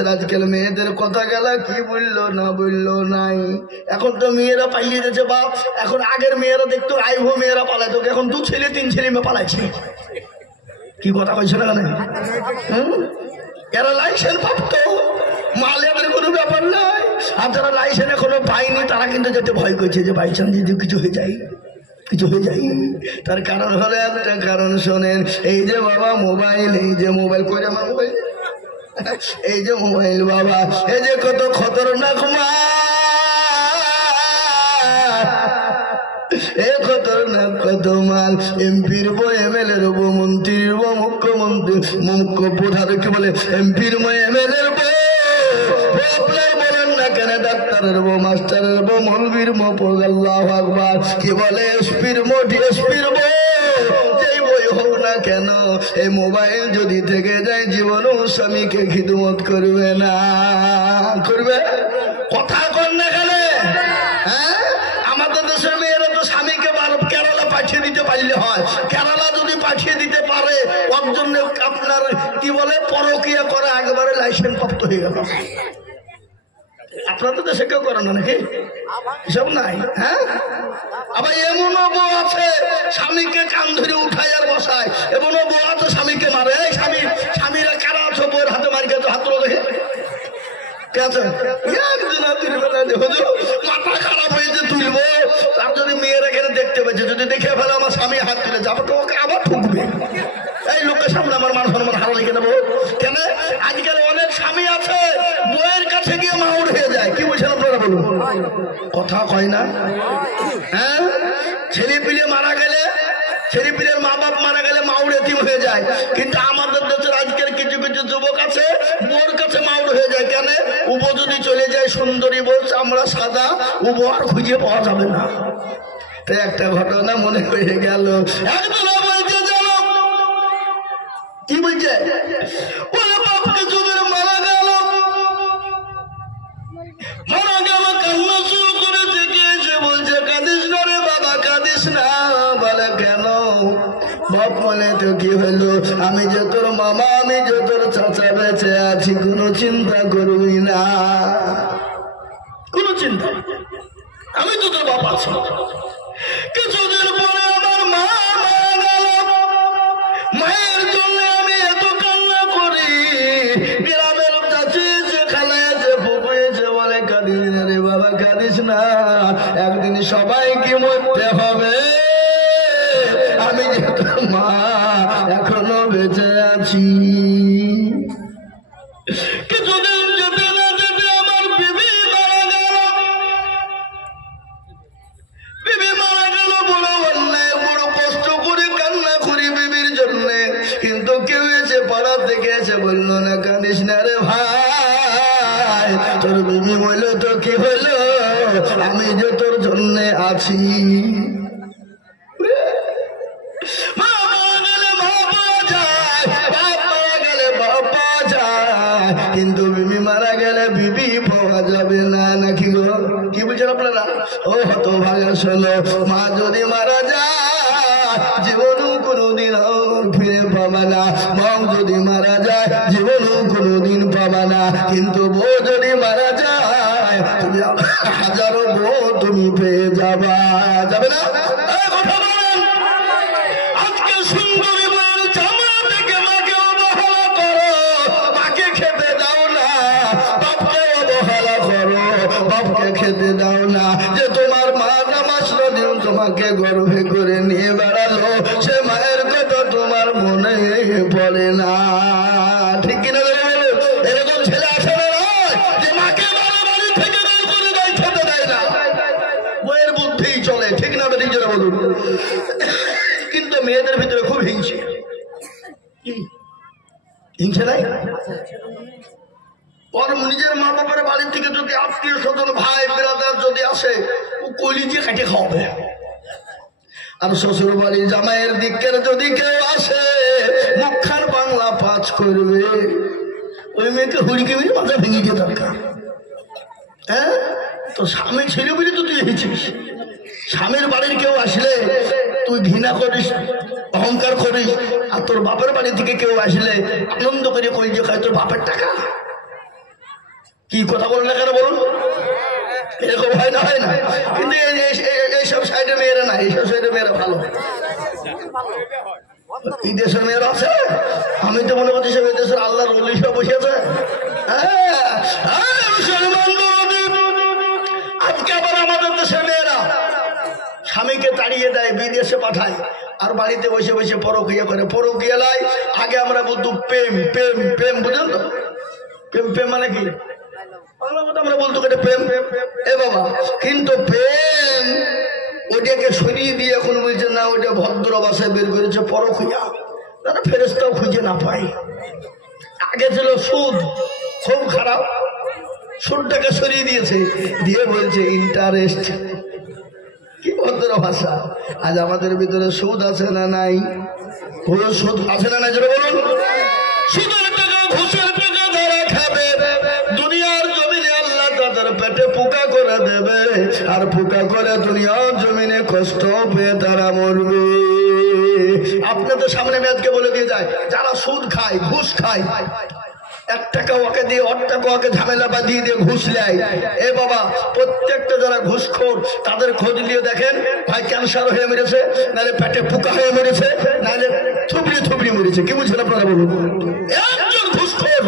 বাংলাদেশের আজকাল মেয়েদের কথা গেলা কি বললো না বললো নাই। এখন তো মেয়েরা পালিয়ে যাচ্ছে বাপ। এখন আগের মেয়েরা দেখতো আইভো মেয়েরা পালাইতো, এখন 2 ছেলে 3 ছেলে মেয়ে পালাইছে। কি কথা কইছে না কেন? এরা লাইসেন্স প্রাপ্ত মাল, এদের কোনো ব্যাপার নাই। আর যারা লাইসেন্স এখনো পায়নি তারা কিন্তু যেতে ভয় করছে যে বাই চান্স যদি কিছু হয়ে যায়, কিছু হয়ে যায়। তার কারণ হলো একটা কারণ শোনেন, এই যে বাবা মোবাইল, এই যে মোবাইল কই আমার মোবাইল, এই যে মোবাইল বাবা, এই যে কত খতরনাক মাল, এ খতরনাক কত মাল। এমপির বউ, এমএলএর বউ, মন্ত্রীর বউ, মুখ্যমন্ত্রী মুখ্য প্রধান কি বলে এমপির বউ, এমএলএর বউ, আপনার বলেন না কেন ডাক্তারের বউ, মাস্টারের বউ, মৌলবীর বউ, আল্লাহু আকবার, কি বলে এসপির বউ, ডিএসপির বউ, যেই বই হোক না কেন এই মোবাইল যদি থেকে যায় জীবনও স্বামীকে খিদমত করবে না। করবে? কথা কর না কেন? হ্যাঁ, আমাদের দেশের মেয়েরা তো স্বামীকে কেরালা পাঠিয়ে দিতে পারলে হয়। কেরালা যদি পাঠিয়ে দিতে পারে ওর জন্য আপনার কি বলে পরকীয়া করা একেবারে লাইসেন্স প্রাপ্ত হয়ে গেল। আপনাদের দেশে কেউ করে না নাকি? এসব নাই। হ্যাঁ, আবার এমনও বউ আছে স্বামীকে কান ধরে উঠায় আর বসায়, এমনও বউ আছে স্বামীকে মারে। এই স্বামীরা কারা আছো বউয়ের হাতে মারি গেছে, হাত দেখে মাথা খারাপ হয়েছে তুলবো। তার যদি মেয়ের এখানে দেখতে পাচ্ছে, যদি দেখে ফেলে আমার স্বামী হাত তুলে যাবো তো ওকে আবার ঠুকবে। এই লোকের সামনে আমার মান সম্মান হারা লিখে নেবো কেন? আজকাল অনেক স্বামী আছে বউয়ের কাছে গিয়ে মাউর হয়ে যায়। কি বলছেন আপনারা বলুন? কথা কয় না? হ্যাঁ, ছেলে পিলে মারা গেলে, ছেলে পিলের মা বাপ মারা গেলে মাউর এতিম হয়ে যায়। কিন্তু আমাদের দেশের আজকের কিছু কিছু যুবক আছে বউর কাছে মাউর হয়ে যায়। কেন? উবো যদি চলে যায়, সুন্দরী বউ, চামড়া সাদা, উবো আর খুঁজে পাওয়া যাবে না। তাই একটা ঘটনা মনে হয়ে গেল। কি বলছে? বলে বাপকে যদি মারা গেল, মারা গেল, কান্না শুরু করেছে। গিয়েছে বলছে কাঁদিস না রে বাবা, কাঁদিস না। বলে কেন? বাপ বলে তো কি হলো, আমি যে তোর মামা, আমি যে তোর চাচা বেঁচে আছি, কোনো চিন্তা করবি না, কোনো চিন্তা, আমি তো তোর বাপ আছি। কিছুদিন পরে আমার মা মারা গেল। মায়ের জন্য আমি এত কান্না করি। গ্রামের চাচি যে খালায় যে ফুপুয়েছে বলে কাঁদিস না রে বাবা, কাঁদিস না, একদিন সবাইকে মরতে হবে। আমি যে তোর মা এখনো বেঁচে আছি। কিছুদিন যেতে না যেতে আমার বিবি মারা গেল। বিবি মারা গেল, বড় অন্যায়, বড় কষ্ট করে কান্না করি বিবির জন্য। কিন্তু কেউ এসে পাড়া থেকে এসে বললো না কাঁদিস না রে ভাই, তোর বিবি বলল তো কি হলো, আমি যে তোর জন্য আছি। কিন্তু বিবি মারা গেলে বিবি পাওয়া যাবে না, নাকি গো? কি বুঝছেন আপনারা? ও হত ভাগা শোনো, মা যদি মারা যায় জীবনও কোনোদিন ফিরে পাবা না। মা যদি মারা যায় জীবনও কোনোদিন পাবা না। কিন্তু বউ যদি মারা যায় তুমি হাজারো বউ তুমি পেয়ে যাবা, যাবে না? কথা বলেন। আজকে সুন্দরী বউয়ের চামড়া থেকে মাকে অবহেলা করো, মাকে খেতে দাও না। বাপকে অবহেলা করো, বাপকে খেতে দাও না। যে তোমার মা নামাজ দিন তোমাকে গর্ভে করে নিয়ে বেড়ালো, সে মায়ের কথা তোমার মনে পড়ে না। ঠিক কিনা? এরকম ছেলে আসে না যে মাকে বাড়ি থেকে বের করে দেয়, খেতে দেয় না, বইয়ের বুদ্ধি চলে। ঠিক না? ঠিক যারা বলুন। কিন্তু মেয়েদের ভিতরে খুব হিংসে। হিংসে নাই? ওর নিজের মা বাবার বাড়ি থেকে যদি আত্মীয় স্বজন ভাই বিরাদার যদি আসে, ও কলিজে কাটে খাওয়াবে। আর শ্বশুর বাড়ি জামাইয়ের দিকের যদি কেউ আসে, মুখখান বাংলা পাঁচ করবে। ওই মেয়েকে হুড়িকে মেরে মাথা ভেঙে দিয়ে দরকার। হ্যাঁ, তো স্বামী ছিল বলে তো তুই এসেছিস। স্বামীর বাড়ির কেউ আসলে তুই ঘৃণা করিস, অহংকার করিস। আর তোর বাপের বাড়ি থেকে কেউ আসলে আনন্দ করে কই যে খায় তোর বাপের টাকা। কি কথা বলেন না কেন বলুন? এরকম হয় না, হয় না? কিন্তু এইসব সাইডে মেয়েরা না, এইসব সাইডে মেয়েরা ভালো। এই দেশের মেয়েরা আছে, আমি তো মনে করছি সব এই দেশের আল্লাহর ওলি সব বসে আছে। আজকে আবার আমাদের দেশের মেয়েরা স্বামীকে তাড়িয়ে দেয়, বিদেশে পাঠায়, আর বাড়িতে বসে বসে পরকিয়া করে। পরকিয়া লাই আগে আমরা বলতো প্রেম প্রেম প্রেম, বুঝলেন তো? প্রেম প্রেম মানে কি বাংলা কথা আমরা বলতো প্রেম এ বাবা, কিন্তু প্রেম ওইটাকে সরিয়ে দিয়ে এখন বলছে না ওইটা ভদ্র ভাষায় বের করেছে পরকিয়া, তারা ফেরেশতাও খুঁজে না পায়। আগে ছিল সুদ, খুব খারাপ, সুদটাকে সরিয়ে দিয়েছে, দিয়ে বলছে ইন্টারেস্ট। কি ভদ্র ভাষা! আজ আমাদের ভিতরে সুদ আছে না নাই? সুদ আছে না নাই বলুন? সুদের টাকা, ঘুষের টাকা যারা খাবে দুনিয়ার জমিনে আল্লাহ তাদের পেটে পোকা করে দেবে, আর পোকা করে দুনিয়ার জমিনে কষ্ট পেয়ে তারা মরবে। আপনাদের সামনে মেয়াদকে বলে দিয়ে যায়, যারা সুদ খায়, ঘুষ খায়, 1 টাকা ওকে দিয়ে 8 টাকা ওকে ঝামেলা বাঁধিয়ে দিয়ে ঘুষ নেয়, এ বাবা প্রত্যেকটা যারা ঘুষখোর তাদের খোঁজ নিয়ে দেখেন, ভাই ক্যান্সার হয়ে মরেছে, নাহলে পেটে পোকা হয়ে মরেছে, নাহলে থুবড়ি থুবড়ি মরেছে। কি বুঝছেন আপনারা বলুন? একজন ঘুষখোর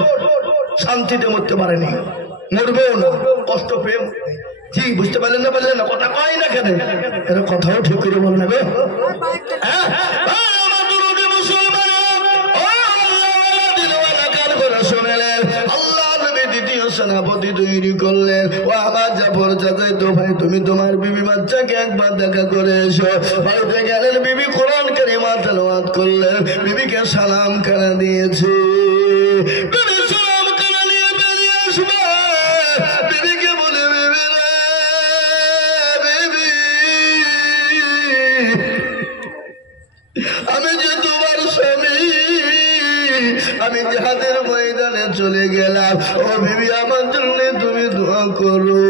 শান্তিতে মরতে পারেনি, মরবেও না, কষ্ট পেয়ে। জি বুঝতে পারলেন না? পারলেন না? কথা কয় না কেন? এরা কথাও ঠিক করে বল না গো। হ্যাঁ সেনাপতি তৈরি করলেন, ও আমার জাফর চাচাই তো ভাই, তুমি তোমার বিবি বাচ্চাকে একবার দেখা করে এসো। বাড়িতে গেলেন, বিবি কোরআন কারিমা তেলাওয়াত করলেন, বিবিকে সালাম খানা দিয়েছে। বিবি সালাম খানা নিয়ে বেরিয়ে আসবে, বিবিকে বলে বিবি রে বিবি, আমি যে তোমার স্বামী, আমি জিহাদের ময়দানে চলে গেলাম, ও বিবি আমার জন্য তুমি দোয়া করো।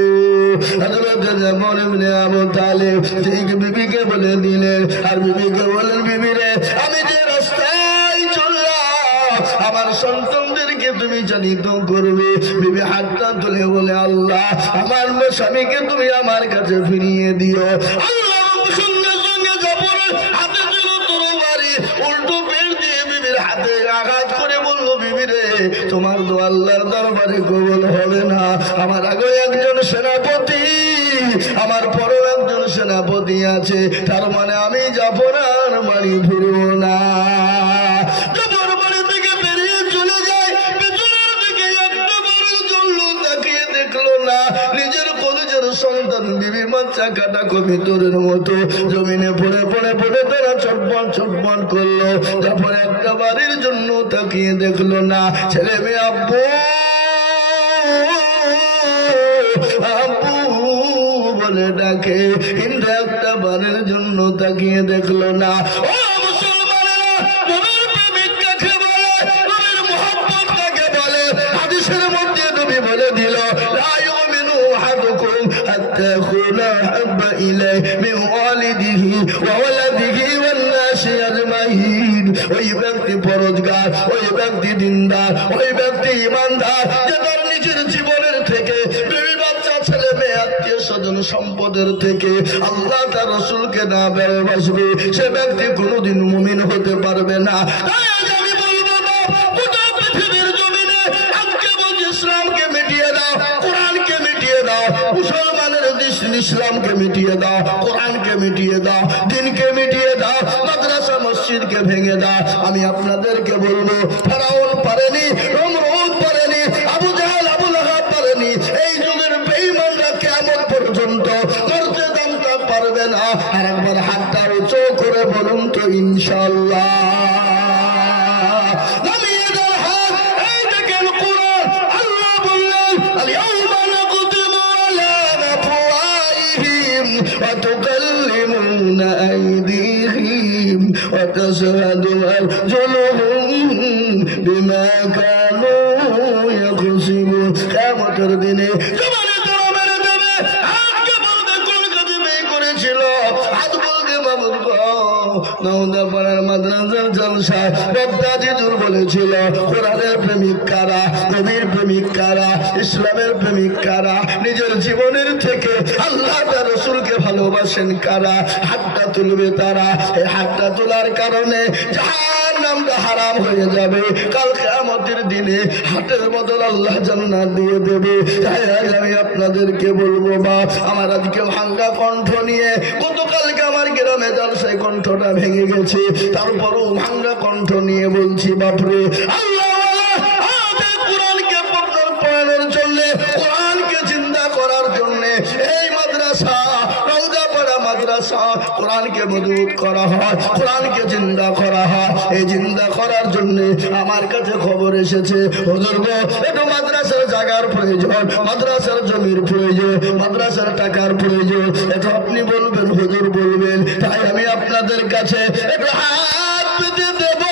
হযরত জাফর ইবনে আবু তালিব ঠিক বিবিকে বলে দিলেন, আর বিবিকে বলেন, বিবি রে আমি যে রাস্তায় চললাম আমার সন্তানদেরকে তুমি জানিত করবে। বিবি হাতটা তুলে বলে, আল্লাহ আমার স্বামীকে তুমি আমার কাছে ফিরিয়ে দিও। আল্লাহ সঙ্গে সঙ্গে জাফরের হাতে ছিল তরবারি, উল্টো পেট দিয়ে বিবির হাতে আঘাত করে বলল, বিবি রে তোমার দোয়া আল্লাহর দরবারে কবুল হবে না। আমার আগে একজন সেনাপতি, আমার পরেও একজন সেনাপতি আছে, তার মানে আমি জাফর আর বাড়ি ফিরবো না। জাফর বাড়ি থেকে বেরিয়ে চলে যায়, পেছনের দিকে একটা বারের জন্য তাকিয়ে দেখলো না। নিজের কলেজের সন্তান বিবি বাচ্চা কাটা কবিতরের মতো জমিনে পড়ে পড়ে পড়ে তারা ছটফট ছটফট করলো। জাফর একটা বাড়ির জন্য তাকিয়ে দেখলো না। ছেলে মেয়ে আব্বু আব্বু বলে ডাকে, কিন্তু একটা বারের জন্য তাকিয়ে দেখলো না। ও মুসলমানেরা, নবীর প্রেমিক কাকে বলে, নবীর মুহাব্বত কাকে বলে? হাদিসের মধ্যে নবী বলে দিল, লা ইউমিনু আহাদুকুম হাত্তা ইয়াকুনা আহাব্বা ইলাইহি মিন ওয়ালিদিহি ওয়া ওয়ালাদিহি ওয়ান নাসি আজমাইন। ওই ব্যক্তি পরহেজগার, ওই ব্যক্তি দিনদার, ওই ব্যক্তি ঈমানদার, যে তার নিজের জীবনের থেকে, বিবি বাচ্চা ছেলে মেয়ে আত্মীয় স্বজন সম্পদের থেকে আল্লাহ তার রাসূলকে না ভালোবাসবে, সে ব্যক্তি কোনোদিন মুমিন হতে পারবে না। তাই আজ আমি বলবো, গোটা পৃথিবীর জমিনে আজকে বলছি ইসলামকে মিটিয়ে দাও, কোরআনকে মিটিয়ে দাও, মুসলমানের ইসলামকে মিটিয়ে দাও, কোরআনকে মিটিয়ে দাও, দিনকে মিটিয়ে দাও, মাদ্রাসা মসজিদকে ভেঙে দাও। আমি আপনাদেরকে বলবো, ফেরাউন পারেনি, নমরুদ পারেনি, আবু জাহেল আবু লাহাব পারেনি, এই যুগের বেঈমানরা কিয়ামত পর্যন্ত মরতে দামটা পারবে না। আর একবার হাতটা উঁচু করে বলুন তো ইনশাআল্লাহ। নামিয়ে দেওয়ার হাত, এই দেখেন কোরআন, আল্লাহ বললেন, আল-ইয়াউমা নাখতিমু আলা আফওয়াহিহিম ওয়া তুকাল্লিমুনা আইদিহিম ওয়া তাশহাদু আরজুলুহুম বিমা কানু ইয়াকসিবুন। কিয়ামতের দিনে জবানে তারা মেরে দেবে, হাতকে বলবে কোন কাজে ব্যয় করেছিল, হাত বলবে মাবুদ গো, নওদাপাড়ার মাদ্রাসার জলসায় বক্তা জিদুর বলেছিল, কোরআনের প্রেমিক কারা, নবীর প্রেমিক কারা, ইসলামের প্রেমিক কারা, নিজের জীবনের থেকে আল্লাহ তার রাসূলকে ভালোবাসেন কারা, হাতটা তুলবে তারা। এই হাতটা তোলার কারণে জাহান্নামটা হারাম হয়ে যাবে। কাল কিয়ামতের দিনে হাতের বদল আল্লাহ জান্নাত দিয়ে দেবে। তাই আজ আমি আপনাদেরকে বলবো, বা আমার আজকে ভাঙ্গা কণ্ঠ নিয়ে, গতকালকে আমার গ্রামে জলসায় কণ্ঠটা ভেঙে গেছে, তারপরও ভাঙ্গা কণ্ঠ নিয়ে বলছি, বাপরে আল্লাহ কোরআনকে পড়ানোর জন্য, কোরআনকে জিন্দা করার জন্য এই মাদ্রাসা, রওজা পাড়া মাদ্রাসা, কোরআনকে মজবুত করা হয়, কোরআনকে জিন্দা করা হয়। এই জিন্দা করার জন্য আমার কাছে খবর এসেছে, হুজুর গো একটু মাদ্রাসার জায়গার প্রয়োজন, মাদ্রাসার জমির প্রয়োজন, মাদ্রাসার টাকার প্রয়োজন, এটা আপনি বলবেন হুজুর বলবেন। তাই আমি আপনাদের কাছে একটু হাত পেতে দেব।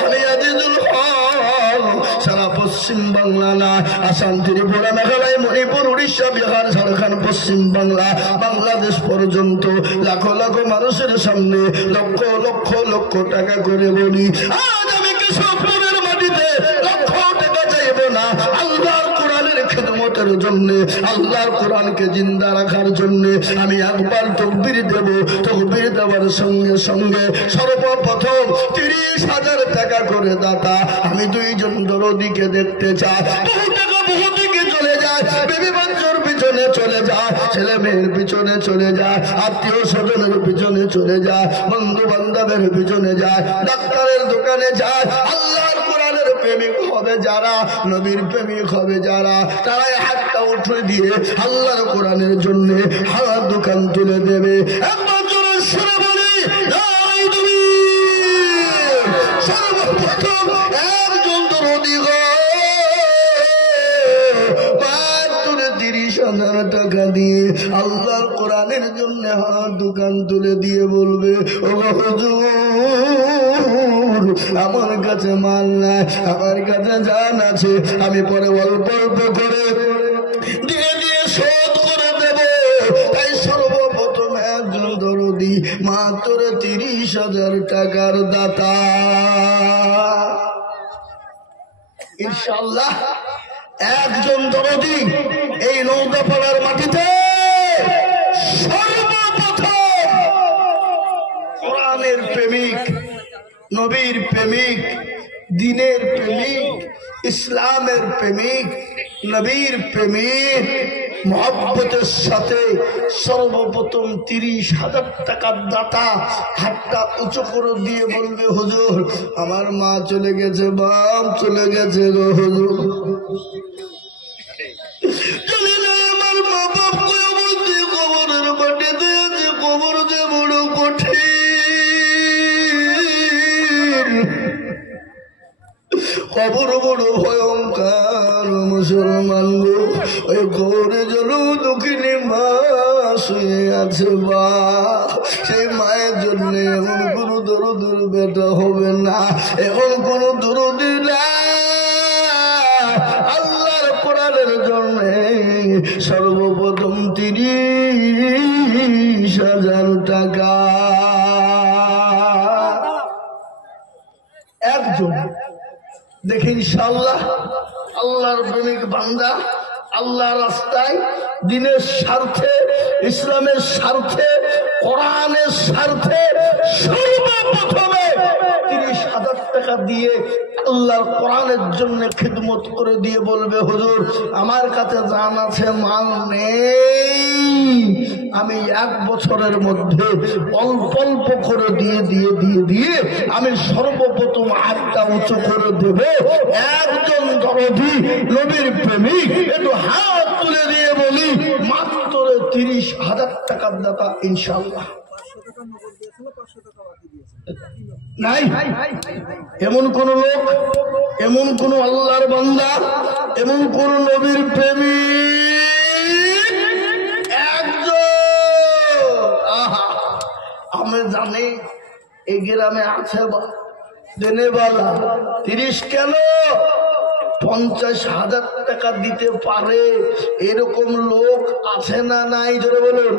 আমি আজিজুল হক সারা পশ্চিম বাংলা না, আসাম, ত্রিপুরা, মেঘালয়, মণিপুর, উড়িষ্যা, বিহার, ঝাড়খণ্ড, পশ্চিম বাংলা, বাংলাদেশ পর্যন্ত লাখো লাখো মানুষের সামনে লক্ষ লক্ষ লক্ষ টাকা করে বলি, আজ আমি কেশবপুরের মাটিতে লক্ষ টাকা চাইব না, আল্লাহর কোরআনের খিদমতের জন্য, আল্লাহর কোরআনকে জিন্দা রাখার জন্য আমি একবার তাকবীর দেব। তাকবীর দেওয়ার সঙ্গে সঙ্গে সর্বপ্রথম 30,000 টাকা করে দাতা আমি দুইজন দরদিকে দেখতে চাই। বহু টাকা বহু দিকে চলে যায়, বেবি বাচ্চার পিছনে চলে যায়, ছেলে মেয়ের পিছনে চলে যায়, আত্মীয় স্বজনের পিছনে চলে যায়, বন্ধু বান্ধবের পিছনে যায়, ডাক্তারের দোকানে যায়। আল্লাহর কোরআনের প্রেমিক হবে যারা, নবীর প্রেমিক হবে যারা, তারাই হাতটা উঠে দিয়ে আল্লাহর কোরআনের জন্য হাত দোকান তুলে দেবে। একবার জোরে শুনে বলি, সর্বপ্রথম একজন দরদি মাত্র 30,000 টাকা দিয়ে আল্লাহর কোরআনের জন্য হাত দোকান তুলে দিয়ে বলবে, ও হুজুর আমার কাছে মাল নাই, আমার কাছে জান আছে, আমি পরে অল্প অল্প করে দিয়ে দিয়ে শোধ করে দেব। তাই সর্বপ্রথম একজন দরদি মাত্র 30,000 টাকার দাতা। ইনশাআল্লাহ একজন দরদি এই নৌকাপাড়ার মাটিতে সর্বপ্রথম কোরআনের প্রেমিক, নবীর প্রেমিক, দ্বীনের প্রেমিক, ইসলামের প্রেমিক, নবীর প্রেমিক, মহব্বতের সাথে সর্বপ্রথম 30,000 টাকার দাতা হাতটা উঁচু করে দিয়ে বলবে, হুজুর আমার মা চলে গেছে, বাপ চলে গেছে গো হুজুর, চলে যায় আমার মা বাপ, কবরের মাটিতে আছে, কবর যে বড় কঠিন, কবর বড় ভয়ঙ্কর মুসলমান গো, ওই কবরে জল দক্ষিণী মা শুয়ে আছে, বা সেই মায়ের জন্য এমন কোনো দরদের বেটা হবে না, এমন কোনো দরদি না। আল্লাহর কোরআনের জন্য সর্বপ্রথম 30,000 টাকা একজন দেখে ইনশাআল্লাহ আল্লাহর প্রেমিক বান্দা আল্লাহর রাস্তায়, দ্বীনের স্বার্থে, ইসলামের স্বার্থে, কোরআনের স্বার্থে সর্বপ্রথমে 30,000 টাকা দিয়ে আল্লাহর কোরআনের জন্য খিদমত করে দিয়ে বলবে, হুজুর আমার কাছে জান আছে, মাল নেই, আমি 1 বছরের মধ্যে অল্প অল্প করে দিয়ে দিয়ে দিয়ে দিয়ে আমি সর্বপ্রথম হাতটা উঁচু করে দেব। একজন দরদি নবীর প্রেমিক একটু হাত তুলে দিয়ে বলি, মাত্র 30,000 টাকার দাতা ইনশাআল্লাহ নাই। এমন কোন লোক, এমন কোন আল্লাহর বান্দা, এমন কোন নবীর প্রেমিক একজন আমি জানি এই গ্রামে আছে দেনে বালা 30 কেন 50,000 টাকা দিতে পারে এরকম লোক আছে না নাই? জোরে বলুন,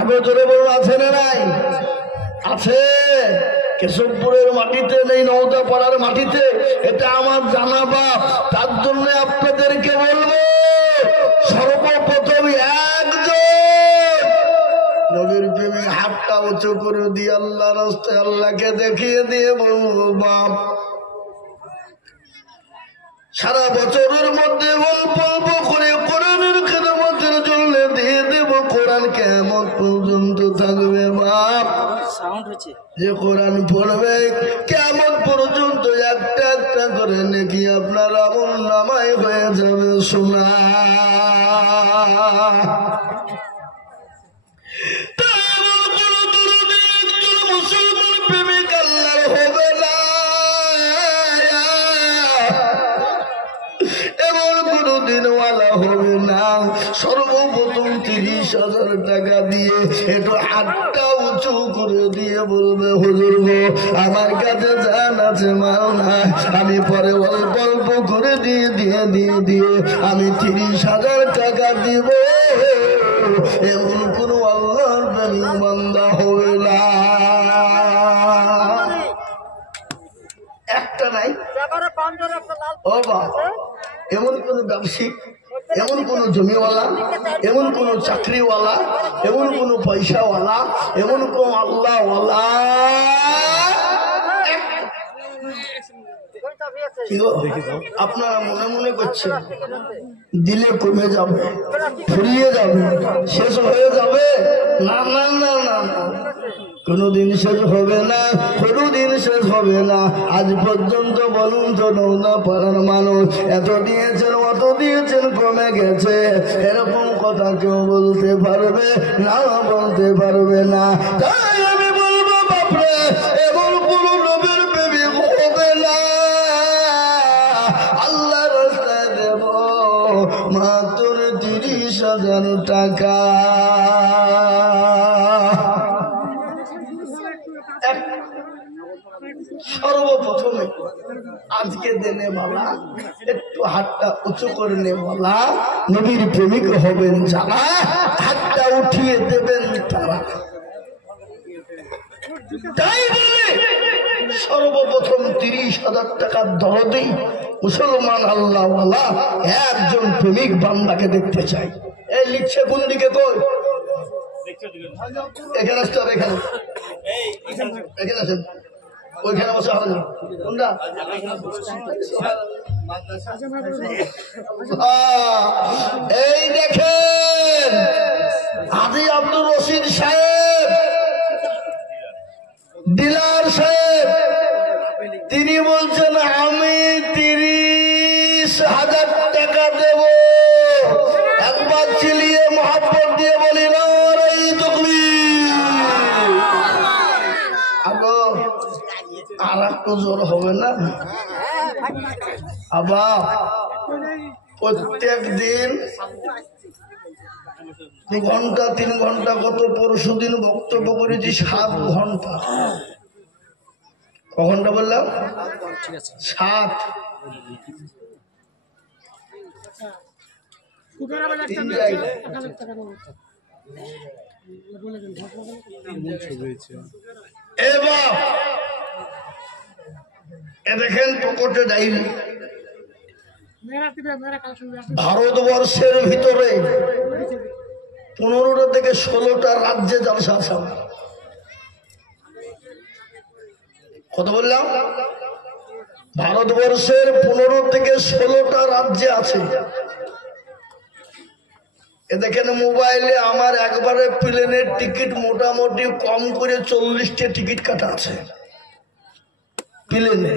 আগে জোরে বলুন, আছে না নাই? আছে। কেশবপুরের মাটিতে নেই, নওদা পাড়ার মাটিতে, এটা আমার জানা বাপ। তার জন্য আপনাদেরকে বলবো, সর্বপ্রথম একজন নবীর প্রেমে হাতটা উঁচু করে দিয়ে আল্লাহ রাস্তায় আল্লাহকে দেখিয়ে দিয়ে বলবো, বাপ সারা বছরের মধ্যে অল্প অল্প করে কোরআনের খেদমতের জন্য দিয়ে দেব। কোরআন কেমন পর্যন্ত থাকবে বাপ, যে কোরআন পড়বে কেমন পর্যন্ত একটা একটা করে নাকি আপনার আমল নামায় হয়ে যাবে শোনা। মুসলমান প্রেমিক আল্লাহর হবে না, এমন কোন দিনওয়ালা হবে না। সর্বপ্রথম 30,000 টাকা দিয়ে একটু হাতটা উঁচু করে দিয়ে বলবে, হুজুর গো আমার কাছে জান আছে মাল না, আমি পরে অল্প অল্প করে দিয়ে দিয়ে দিয়ে দিয়ে আমি 30,000 টাকা দিব। এমন কোন আল্লাহর প্রেমিক বান্দা হবে না। একটা নাই ও বাবা, এমন কোন ব্যবসায়িক, এমন কোন জমিওয়ালা, এমন কোন চাকরিওয়ালা, এমন কোন পয়সাওয়ালা, এমন কোন আল্লাহওয়ালা আপনারা মনে মনে করছেন দিলে কমে যাবে, ফুরিয়ে যাবে, শেষ হয়ে যাবে? না না না না না, কোনদিন শেষ হবে না, কোনদিন শেষ হবে না। আজ পর্যন্ত বলুন তো নওদা পাড়ার মানুষ এত দিয়েছেন অত দিয়েছেন কমে গেছে, এরকম কথা কেউ বলতে পারবে না? বলতে পারবে না। তাই আমি বলবো বাপরে, এমন কোন নবীর প্রেমিক হবে না। আল্লাহ রাস্তায় দেব মাত্র 30,000 টাকা। সর্বপ্রথমে আজকে দেনে বলা, একটু হাতটা উঁচু করে নে বলা, নবীর প্রেমিক হবেন যারা, হাতটা উঠিয়ে দেবেন তারা। তাই বলে সর্বপ্রথম 30,000 টাকার দরদি মুসলমান আল্লাহওয়ালা একজন প্রেমিক বান্দাকে দেখতে চাই। এই লিখছে কোন দিকে? কই এখানে আসতে হবে, এখানে এখানে আসেন, ওইখানে বসে হবে না। কোনটা? এই দেখেন হাজী আব্দুর রশিদ সাহেব, ডিলার সাহেব, তিনি বলছেন আমি 30,000 টাকা দেব। একবার চিলিয়ে মহাব্বত দিয়ে বলি না আর একটু জোর হবে না? আবার প্রত্যেক দিন 2 ঘন্টা 3 ঘন্টা, কত পরশু দিন বক্তব্য করেছি 7 ঘন্টা। ক ঘন্টা বললাম? 7। এবার দেখেন পকেটে ডাইরি, ভারতবর্ষের ভিতরে 15টা থেকে 16টা রাজ্যে জলসা আছে। কত বললাম? ভারতবর্ষের 15 থেকে 16টা রাজ্যে আছে। এ দেখেন মোবাইলে আমার একবারে প্লেনের টিকিট মোটামুটি কম করে 40টা টিকিট কাটা আছে প্লেনে।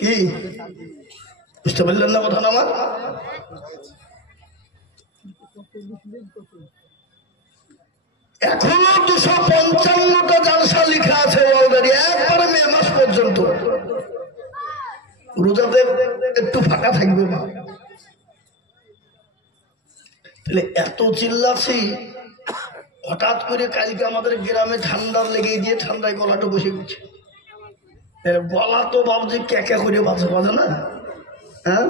কি বুঝতে পারলেন না কথা? আমার এখনো 255টা জালসা লেখা আছে অলরেডি, একবারে মে মাস পর্যন্ত। রোজাতে একটু ফাঁকা থাকবে না। তাহলে এত চিল্লাছি, হঠাৎ করে কালকে আমাদের গ্রামে ঠান্ডার লেগে দিয়ে ঠান্ডায় গলাটা বসে গেছে। গলা তো ভাবছি ক্যাকা করে বাজে বাজে না, হ্যাঁ?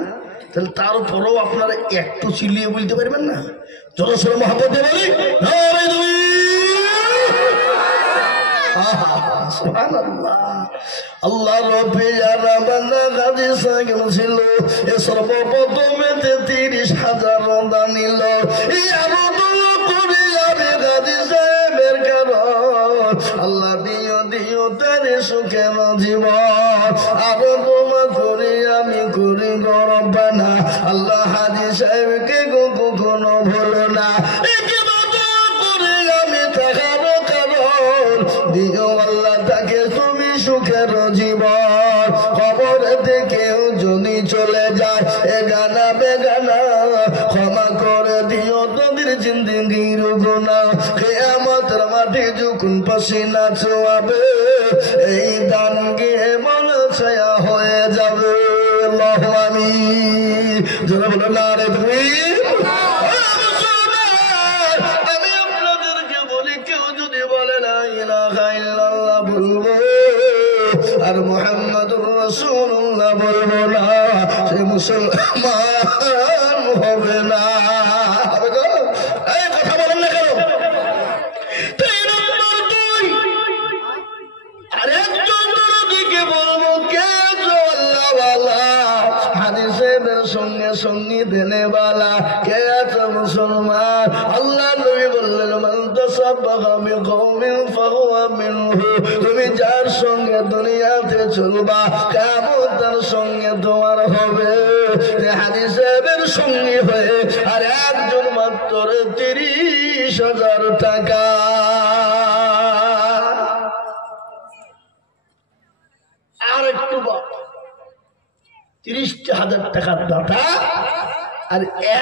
তাহলে তারপরেও আপনারা একটু চিল্লিয়ে বলতে পারবেন না? যত সরে মহাপদে বলি আল্লাহ রবে যারা বান্দা গাজী সাইকেল ছিল এ সর্বপ্রথমে ৩৩,০০০ দানিল এই আবদুল করে যাবে গাজী সাহেবের কারণ আল্লাহ দিও তার সুখের জীবন আরো তোমা করে আমি করি গরবানা আল্লাহ হাজী সাহেবকে কখনো ভুলো না দিও আল্লাহ তাকে তুমি সুখের জীবন কবরেতে কেউ যদি চলে যায় এ গানা বেগানা ক্ষমা করে দিও তোদের জিন্দেগির গুনাহ কিয়ামতের মাঠে যখন পসিনা ছোঁয়াবে এই দান গিয়ে মন ছায়া হয়ে যাবে আল্লাহু আমিন যারা বলো না রে তাকবীর আর মুহাম্মাদুর রাসূলুল্লাহ বলবো না সে মুসলমান হবে না হবে তো এই কথা বলেন না কেন 3 নম্বর 2 আরেকজন নবীকে বলবো কে আল্লাহওয়ালা হাদিসের সঙ্গে সঙ্গী দেনে वाला কে আছে মুসলমান আল্লাহ নবী বললেন মান তাসাব্বাহা বিকওমিন ফাহুয়া মিনহু তুমি যার সঙ্গে দুনিয়াতে চলবা কিয়ামত তার সঙ্গে তোমার হবে যে হাদিসের সঙ্গী হয়ে আর একজন মাত্র ৩০,০০০ টাকা আর একটু ৩০,০০০ টাকার দাতা আর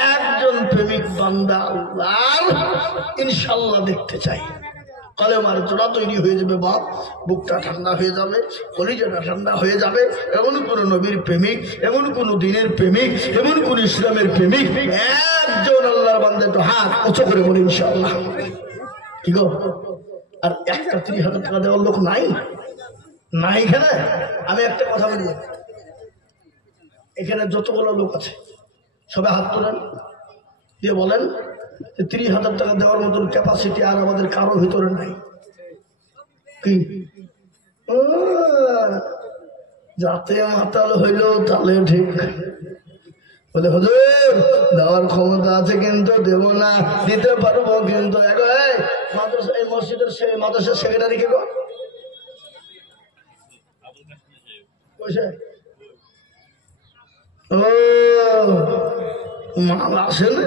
একজন প্রেমিক বান্দা আল্লাহর ইনশাআল্লাহ দেখতে চাই কলেমার জোড়া তৈরি হয়ে যাবে বাপ বুকটা ঠান্ডা হয়ে যাবে কলিজাটা ঠান্ডা হয়ে যাবে এমন কোন নবীর প্রেমিক এমন কোন দিনের প্রেমিক এমন কোন ইসলামের প্রেমিক একজন আল্লাহর বান্দা তো হাত উঁচু করে বলি ইনশাআল্লাহ কি গো আর একটা ৩০,০০০ টাকা দেওয়ার লোক নাই নাই এখানে আমি একটা কথা বলি এখানে যতগুলো লোক আছে সবাই হাত তোলেন দিয়ে বলেন যে ৩০,০০০ টাকা দেওয়ার মতন ক্যাপাসিটি আর আমাদের কারো ভিতরে নাই কি যাতে মাতাল হইলো তাহলে ঠিক বলে হুজুর দেওয়ার ক্ষমতা আছে কিন্তু দেব না দিতে পারবো কিন্তু মাদ্রাসা এই মসজিদের মাদ্রাসার সেক্রেটারি কে গো ও মাল আসে না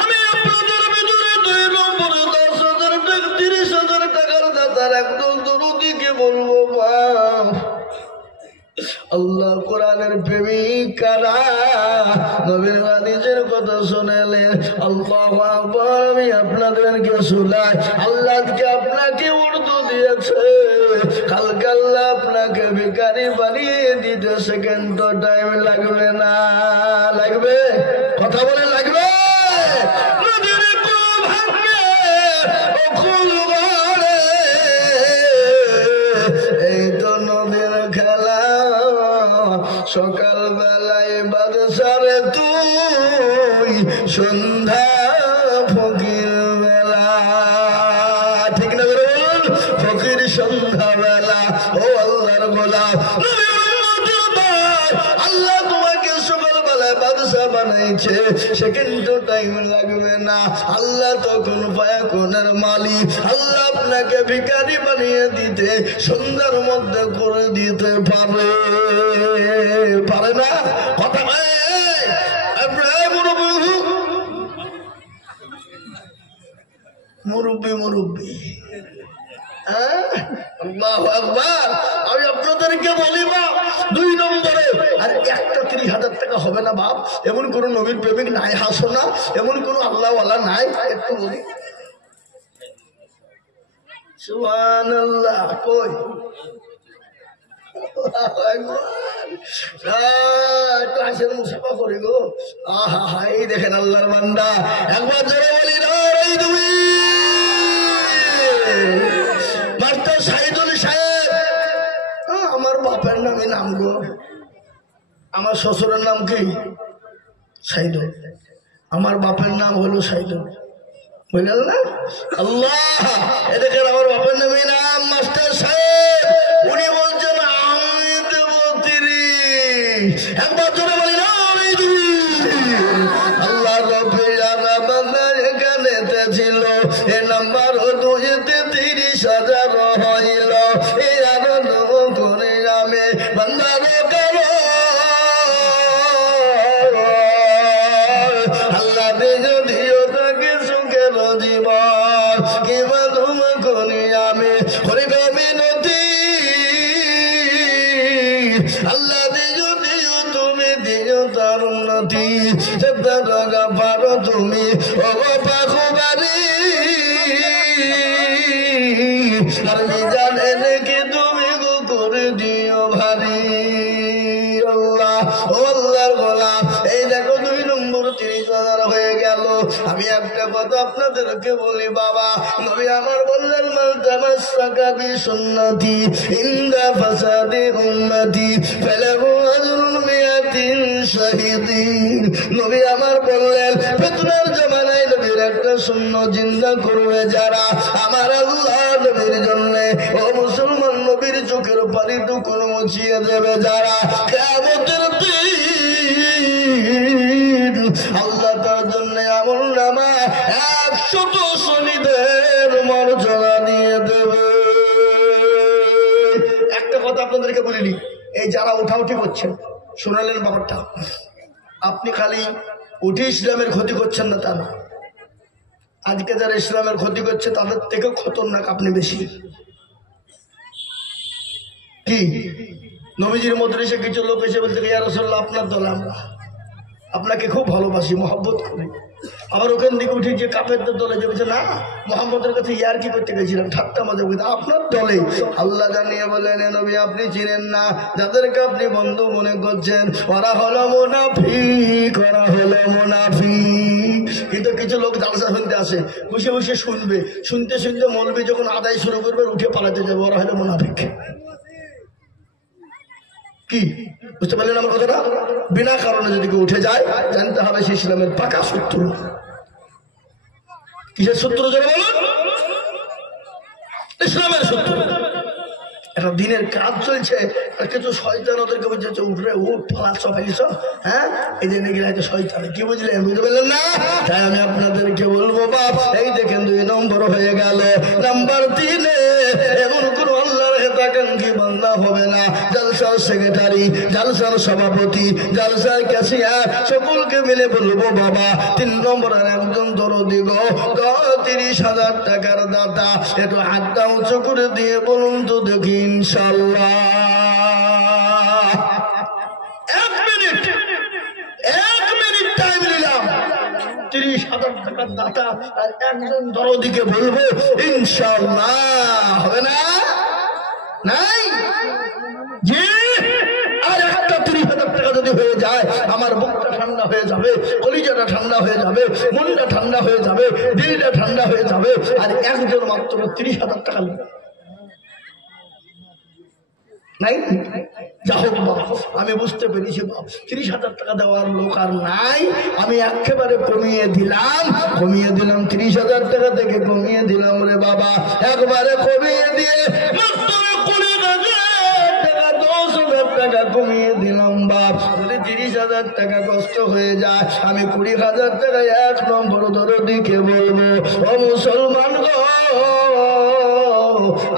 আমি আপনাদের ভিতরে 2 নম্বরে 10,000 টাকা 30,000 টাকার দাতার একদম দরুদিকে বলবো আল্লাহ কোরআনের প্রেমিক কারা নবীর হাদিসের কথা শুনালেন আল্লাহু আকবার আমি আপনাদেরকে শোনাই আল্লাহকে আপনাকে উর্দু দিয়েছে কালকে আল্লাহ আপনাকে ভিখারি বানিয়ে দিতে সেকেন্ড টাইম লাগবে না লাগবে কথা বলে লাগবে এই তো নদীর খেলা সকাল বেলায় বাদশারে তুই সন্ধ্যা ফকির বেলা ঠিক না বলুন ফকির সন্ধ্যা বেলা ও আল্লাহর গোলাম আল্লাহ তোমাকে সকাল বেলায় বাদশা বানাইছে সেকেন্ড টাইম লাগবে না আল্লাহ তখন ফায়াকুনের মালিক আল্লাহ আপনাকে ভিখারি বানিয়ে দিতে সন্ধ্যার মধ্যে করে দিতে পারে না কথা মুরব্বী আল্লাহু আকবার আমি আপনাদেরকে বলি বাপ 2 নম্বরে আর একটা 30,000 টাকা হবে না বাপ এমন কোন নবীর প্রেমিক নাই হাসো না এমন কোন আল্লাহওয়ালা নাই একটু বলি সুবহানাল্লাহ কই দেখেন আল্লাহর বান্দা একবার জোরে বলি মাস্টার সাইদুল সাহেব আমার বাপের নামে নাম গো আমার শ্বশুরের নাম কি সাইদুল আমার বাপের নাম হলো সাইদুল, বুঝলেন না? আল্লাহ, এদিকে আমার বাপের নামই নাম মাস্টার সাহেব, উনি বলছেন আমি দেব 30। একবার জোরে বলি না আমি দিবি। আল্লাহ রবে যারা বান্দা এখানে ছিল, এ নাম্বার 2-তে 30,000 হইল। এই আনন্দ করে আমি বান্দার কারো আল্লাহ যদিও তাকে সুখের জীবন কিংবা তুমি করি আমি হরিবে মিনতি। আল্লাহ যদিও তুমি দিও তার উন্নতি, পারো তুমি পাখুবারি আর জানে নাকি তুমি গো করে দিও ভারী। আল্লাহ, ও আল্লাহর গোলাম, এই দেখো 2 নম্বর 30,000 হয়ে গেল। আমি একটা কথা আপনাদেরকে বলি বাবা, নবী আমার বললেন মান তামাসসাকা বিসুন্নতি ইনদা ফাসাদি উম্মতি ফালাহু আজরুন মিয়াতিন শাহীদিন। নবী আমার বললেন ফিতনার জামানায় নবীর একটা সুন্নাত জিন্দা করবে যারা, আমার আল্লাহ নবীর জন্য ও মুসলমান নবীর চোখের পানিটুকু মুছিয়ে দেবে যারা, কিয়ামতের দিন আল্লাহ তার জন্য আমল নামা 100 শহীদের মর্যাদা দিয়ে দেবে। একটা কথা আপনাদেরকে বলিনি, এই যারা উঠাউঠি করছেন শোনালেন ব্যাপারটা, আপনি খালি উঠে ইসলামের ক্ষতি করছেন না তা না, আজকে যারা ইসলামের ক্ষতি করছে তাদের থেকে খতরনাক আপনি বেশি। কি নবীজির মজলিসে কিছু লোক এসে বলছে ইয়া রাসূলুল্লাহ আপনার দলে আমরা আপনাকে খুব ভালোবাসি, মহব্বত করি। আবার ওখান থেকে উঠে যে কাফেরদের দলে যে বলছে না মোহাম্মদের কাছে ইয়ার কি করতে গেছিলাম, ঠাট্টা মজা করতে আপনার দলে। আল্লাহ জানিয়ে বলেন নবী আপনি চিনেন না যাদেরকে আপনি বন্ধু মনে করছেন, ওরা হলো মুনাফিক, ওরা হলো মুনাফিক। কিন্তু কিছু লোক জালসা শুনতে আসে, বসে বসে শুনবে, শুনতে শুনতে মৌলবি যখন আদায় শুরু করবে উঠে পালাতে যাবে, ওরা হলো মুনাফিক। কি বুঝতে পারলেন আমার কথাটা? বিনা কারণে যদি কেউ উঠে যায় জানতে হবে সে ইসলামের পাকা শত্রু। কিসের শত্রু যারা বলুন? ইসলামের শত্রু। একটা দিনের কাজ চলছে আর কিছু শয়তান ওদেরকে বুঝেছে উঠবে উঠ পালাচ্ছ ফেলিস, হ্যাঁ এই যে নাকি হয়তো শয়তান, কি বুঝলেন? বুঝতে পারলেন না? তাই আমি আপনাদেরকে বলবো বাপ, এই দেখেন 2 নম্বর হয়ে গেল। নাম্বার 3 এমন কোন আল্লাহর হেতাকাঙ্ক্ষী বান্দা হবে না, জালসার সেক্রেটারি, জালসার সভাপতি, জালসার ক্যাশিয়ার সকলকে মিলে বলবো বাবা 3 নম্বরের একজন দরদি গো 30,000 টাকার দাতা, একটু হাতটা উঁচু করে দিয়ে বলুন তো দেখি ইনশাআল্লাহ। 1 মিনিট টাইম নিলাম, 30,000 টাকার দাতা আর একজন দরদিকে বলবো ইনশাআল্লাহ। হবে না? নাই জি, আর একটা 30,000 টাকা যদি হয়ে যায় আমার বুকটা ঠান্ডা হয়ে যাবে, কলিজাটা ঠান্ডা হয়ে যাবে, মনটা ঠান্ডা হয়ে যাবে, দিলটা ঠান্ডা হয়ে যাবে। আর একজন মাত্র 30,000 টাকা নাই, যা হোক বাপ আমি বুঝতে পেরেছি বাপ 30,000 টাকা দেওয়ার লোক আর নাই। আমি একেবারে কমিয়ে দিলাম 30,000 টাকা থেকে কমিয়ে দিলাম রে বাবা, একবারে কমিয়ে দিয়ে 10,000 টাকা কমিয়ে দিলাম বাপ। যদি 30,000 টাকা কষ্ট হয়ে যায় আমি 20,000 টাকা 1 নম্বর দরদিকে বলবো ও মুসলমান গো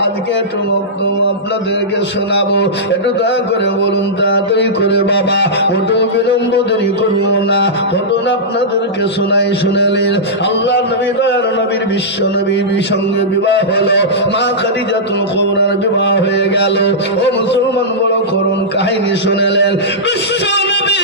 আজকে একটু বক্তব্য আপনাদেরকে শোনাবো, একটু দয়া করে বলুন তাড়াতাড়ি করে বাবা, ওটু বিলম্ব দেরি করবো না, ঘটনা আপনাদেরকে শোনাই শুনেলেন। আল্লাহ নবী দয়ার নবীর বিশ্ব নবীর সঙ্গে বিবাহ হলো, মা খাদিজাতুল কুবরার বিবাহ হয়ে গেল। ও মুসলমান বড় করুন কাহিনী শুনেলেন। বিশ্ব নবী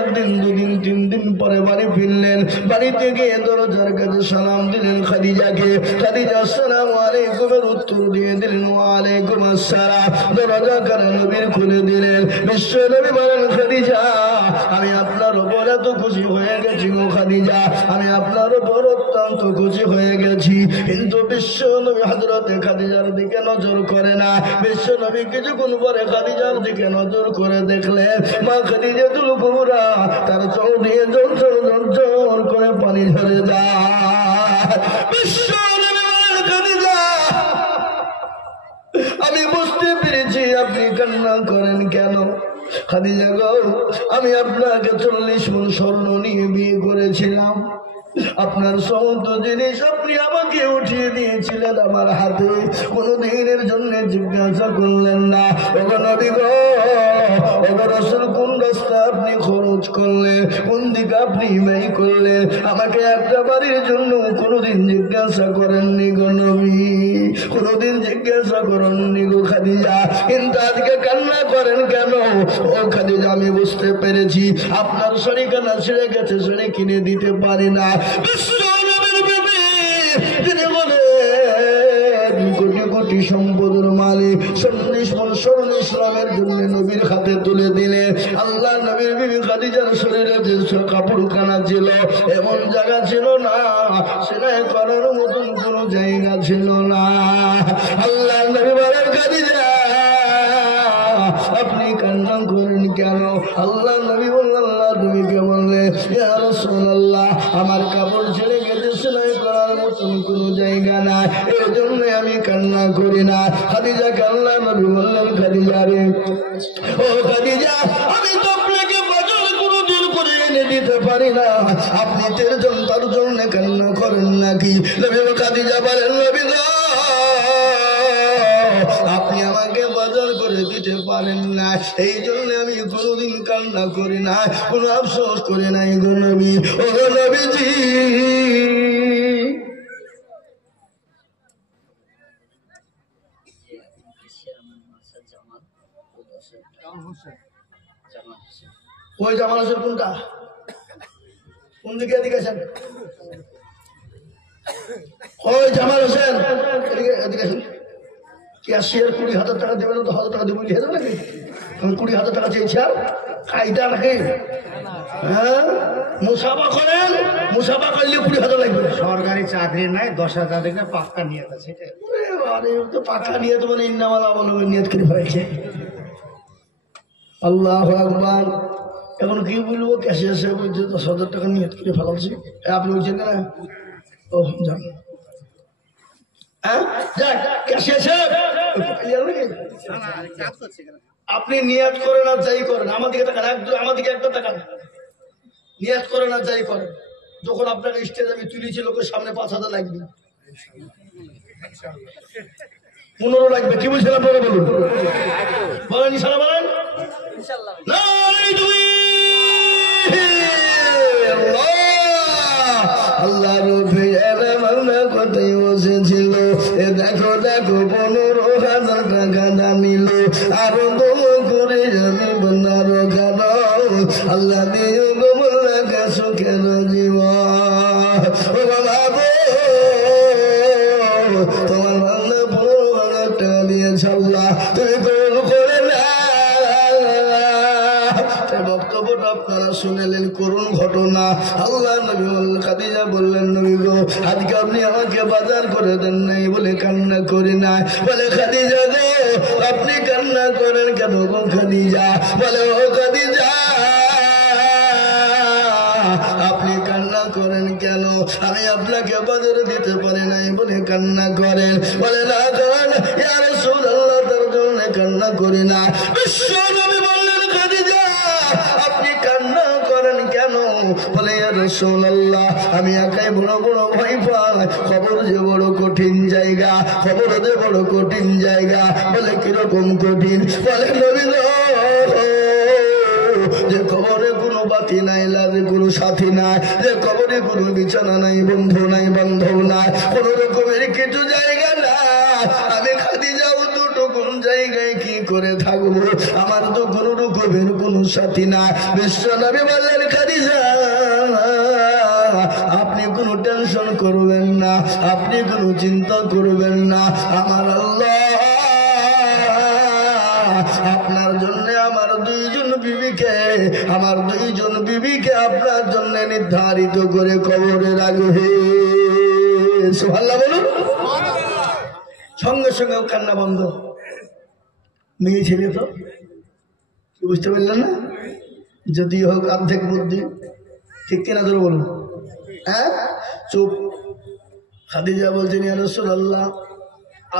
একদিন 2 দিন 3 দিন পরে বাড়ি ফিরলেন, বাড়িতে গিয়ে দরজার কাছে সালাম দিলেন খাদিজাকে। খাদিজা আসসালামু আলাইকুমের উত্তর উত্তর দিয়ে দিলেন ওয়ালাইকুম আসসালাম। দরজা করে নবীর খুলে দিলেন। বিশ্ব নবী বলেন খাদিজা আমি আপনার উপর এত খুশি হয়ে গেছি গো খাদিজা, আমি আপনার উপর অত্যন্ত খুশি হয়ে গেছি। কিন্তু বিশ্ব নবী হযরতে খাদিজার দিকে নজর করে না। বিশ্ব নবী কিছুক্ষণ পরে খাদিজার দিকে নজর করে দেখলেন মা খাদিজাতুল কুবরা তার চোখ দিয়ে জল জল করে পানি ঝরে যায়। বিশ্ব নবী বলেন খাদিজা আমি বুঝতে পেরেছি আপনি কান্না করেন কেন। খাদিজা গো আমি আপনাকে 40 মণ স্বর্ণ নিয়ে বিয়ে করেছিলাম, আপনার সমস্ত জিনিস আপনি আমাকে উঠিয়ে দিয়েছিলেন আমার হাতে, কোনদিনের জন্য জিজ্ঞাসা করলেন না ওগো নবী গো ওগো রাসূল কোন রাস্তা আপনি খরচ করলেন, কোন দিকে আপনি ব্যয় করলেন, আমাকে একটা বাড়ির জন্য কোনদিন জিজ্ঞাসা করেননি গো নবী, কোনদিন জিজ্ঞাসা করেননি গো খাদিজা। কিন্তু আজকে কান্না করেন কেন? ও খাদিজা আমি বুঝতে পেরেছি আপনার শাড়ি কানা ছিঁড়ে গেছে, শাড়ি কিনে দিতে পারি না। কোটি কোটি সম্পদের মালিক 40 মণ স্বর্ণ ইসলামের জন্য নবীর হাতে তুলে দিলে। আল্লাহ নবীর বিবি খাদিজার শরীরে যে কাপড় কানা ছিল এমন জায়গা ছিল না, সেলাই করার মতন কোন জায়গা ছিল না। আল্লাহ নবী বলেন খাদিজা আপনি কান্না করেন কেন? আল্লাহ নবী বললেন আল্লাহ তুমি কে বললে? ইয়া রাসূলুল্লাহ আমার কাপড় ছেড়ে গেছে, সেলাই করার মতন কোনো জায়গা না, এই জন্য আমি কান্না করি না। খাদিজা আল্লাহ নবী বললেন খাদিজা রে ও খাদিজা আমি তো আপনাকে বাজার কোনো দূর করে এনে দিতে পারি না, আপনি তার জন্য কান্না করেন নাকি? নবী খাদিজা বলেন নবী গো আপনি আমাকে বাজার করে দিতে পারেন না, এই জন্য আমি কোনোদিন কান্না করি না, কোনো আফসোস করি নাই গো নবী। ও গো নবীজি ওই জামাল হোসেন কোনটা, কোন দিকে এদিকে আছেন? ওই জামাল হোসেন এদিকে আসেন। ক্যাশিয়ার 20,000 টাকা দেবে না তো 1,000 টাকা দেবো লিখে দেবে নাকি? আমি 20,000 টাকা চেয়েছি আর কায়দা নাকি? হ্যাঁ মুসাফা করেন, মুসাফা করলে 20,000 লাগবে। সরকারি চাকরি নাই 10,000 টাকা পাক্কা নিয়ত আছে। তো পাক্কা নিয়ত মানে ইন্নামাল আমল নিয়ত করে ফেলেছে। আল্লাহু আকবার। এখন কি বলবো? ক্যাশিয়ার সাহেব বলছে 10,000 টাকা নিয়ত করে ফেলাচ্ছি, আপনি বলছেন না? ও যান আপনি নিয়াত করেন আর যাই করেন, আমাদিকে টাকা আমাদিকে একটা টাকা নিয়াত করেন আর যাই করেন, যখন আপনাকে স্টেজ আমি তুলেছি লোকের সামনে 5,000 লাগবে, 15 লাগবে। কি বলছেন আপনারা বলুন, বলেন ইনশাআল্লাহ বলেন আল্লাহ রূপে কথাই বসেছিল এ দেখো দেখো 15,000 টাকা দামিল আরো দম করে আমি বন্ধার খানো আল্লাহ দিয়ে গোমলাকে সুখের জীবন। তোমার বাংলা 15,000 টাকা দিয়েছ আল্লাহ, তুমি কবুল করে না। বক্তব্যটা আপনারা শুনেলেন, করুন ঘটনা। আল্লাহ নবী খাদিজা বললেন নবী গো আজকে আপনি আমাকে বাজার করে দেন নাই বলে কান্না করি না। বলে খাদিজা গো আপনি কান্না করেন কেন গো খাদিজা? বলে ও খাদিজা আপনি কান্না করেন কেন? আমি আপনাকে বাজার দিতে পারি নাই বলে কান্না করেন। বলে না করেন ইয়া রাসূলুল্লাহ তার জন্য কান্না করি না। বিশ্ব নবী বললেন খাদিজা আপনি কান্না করেন কেন? বলে ইয়া রাসূলুল্লাহ আমি একাই বড় বড় ভয় পাই, খবর যে বড় কঠিন জায়গা, খবর যে বড় কঠিন জায়গা। বলে কিরকম কঠিন? বলে নবী গো যে খবরে কোনো বাতি নাই, লাজে কোনো সাথী নাই, যে খবরে কোনো বিছানা নাই, বন্ধু নাই, বান্ধব নাই, কোন রকমের কিছু জায়গা নাই। আমি খাদিজা দুটো কোন জায়গায় কি করে থাকবো? আমার তো কোন রকমের কোনো সাথী নাই। বিশ্ব নবী বললেন খাদিজা আপনি কোনো টেনশন করবেন না, আপনি কোনো চিন্তা করবেন না। আমার আল্লাহ আপনার জন্য আমার দুইজন বিবিকে আপনার জন্য নির্ধারিত করে কবরে রাখবে। সুবহানাল্লাহ বলুন। সঙ্গে সঙ্গে কান্না বন্ধ। মেয়ে ছেলে তো কি বুঝতে পারলেন না? যদি হোক অর্ধেক বুদ্ধি, ঠিক কিনা ধরে বলুন। হ্যাঁ, চুপ। খাদিজা বলছেন, ইয়া রাসূলুল্লাহ,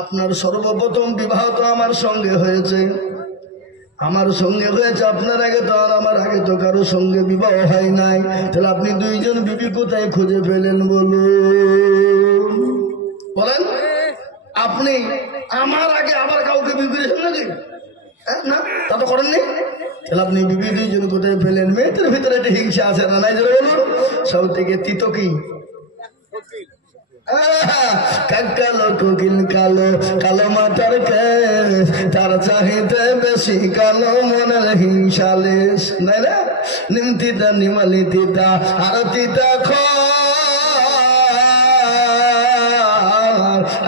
আপনার সর্বপ্রথম বিবাহ তো আমার সঙ্গে হয়েছে, আপনার আগে তো আর আমার আগে তো কারো সঙ্গে বিবাহ হয় নাই, তাহলে আপনি দুইজন বিবি কোথায় খুঁজে পেলেন বলেন? আপনি আমার আগে আবার কাউকে বিবি করেছেন নাকি? না, তা তো করেননি। তাহলে আপনি বিবি দুইজন কোথায় পেলেন? মেয়েদের ভিতরে একটা হিংসা আছে না নাই? বলুন। সব থেকে তিতো কি? কালো কোকিল কালো, কালো মাথার কেশ, তার চাহিদা বেশি, কালো মনের হিংসালেশ, নাই না? নিমতিতা নিমালি তিতা আর তিতা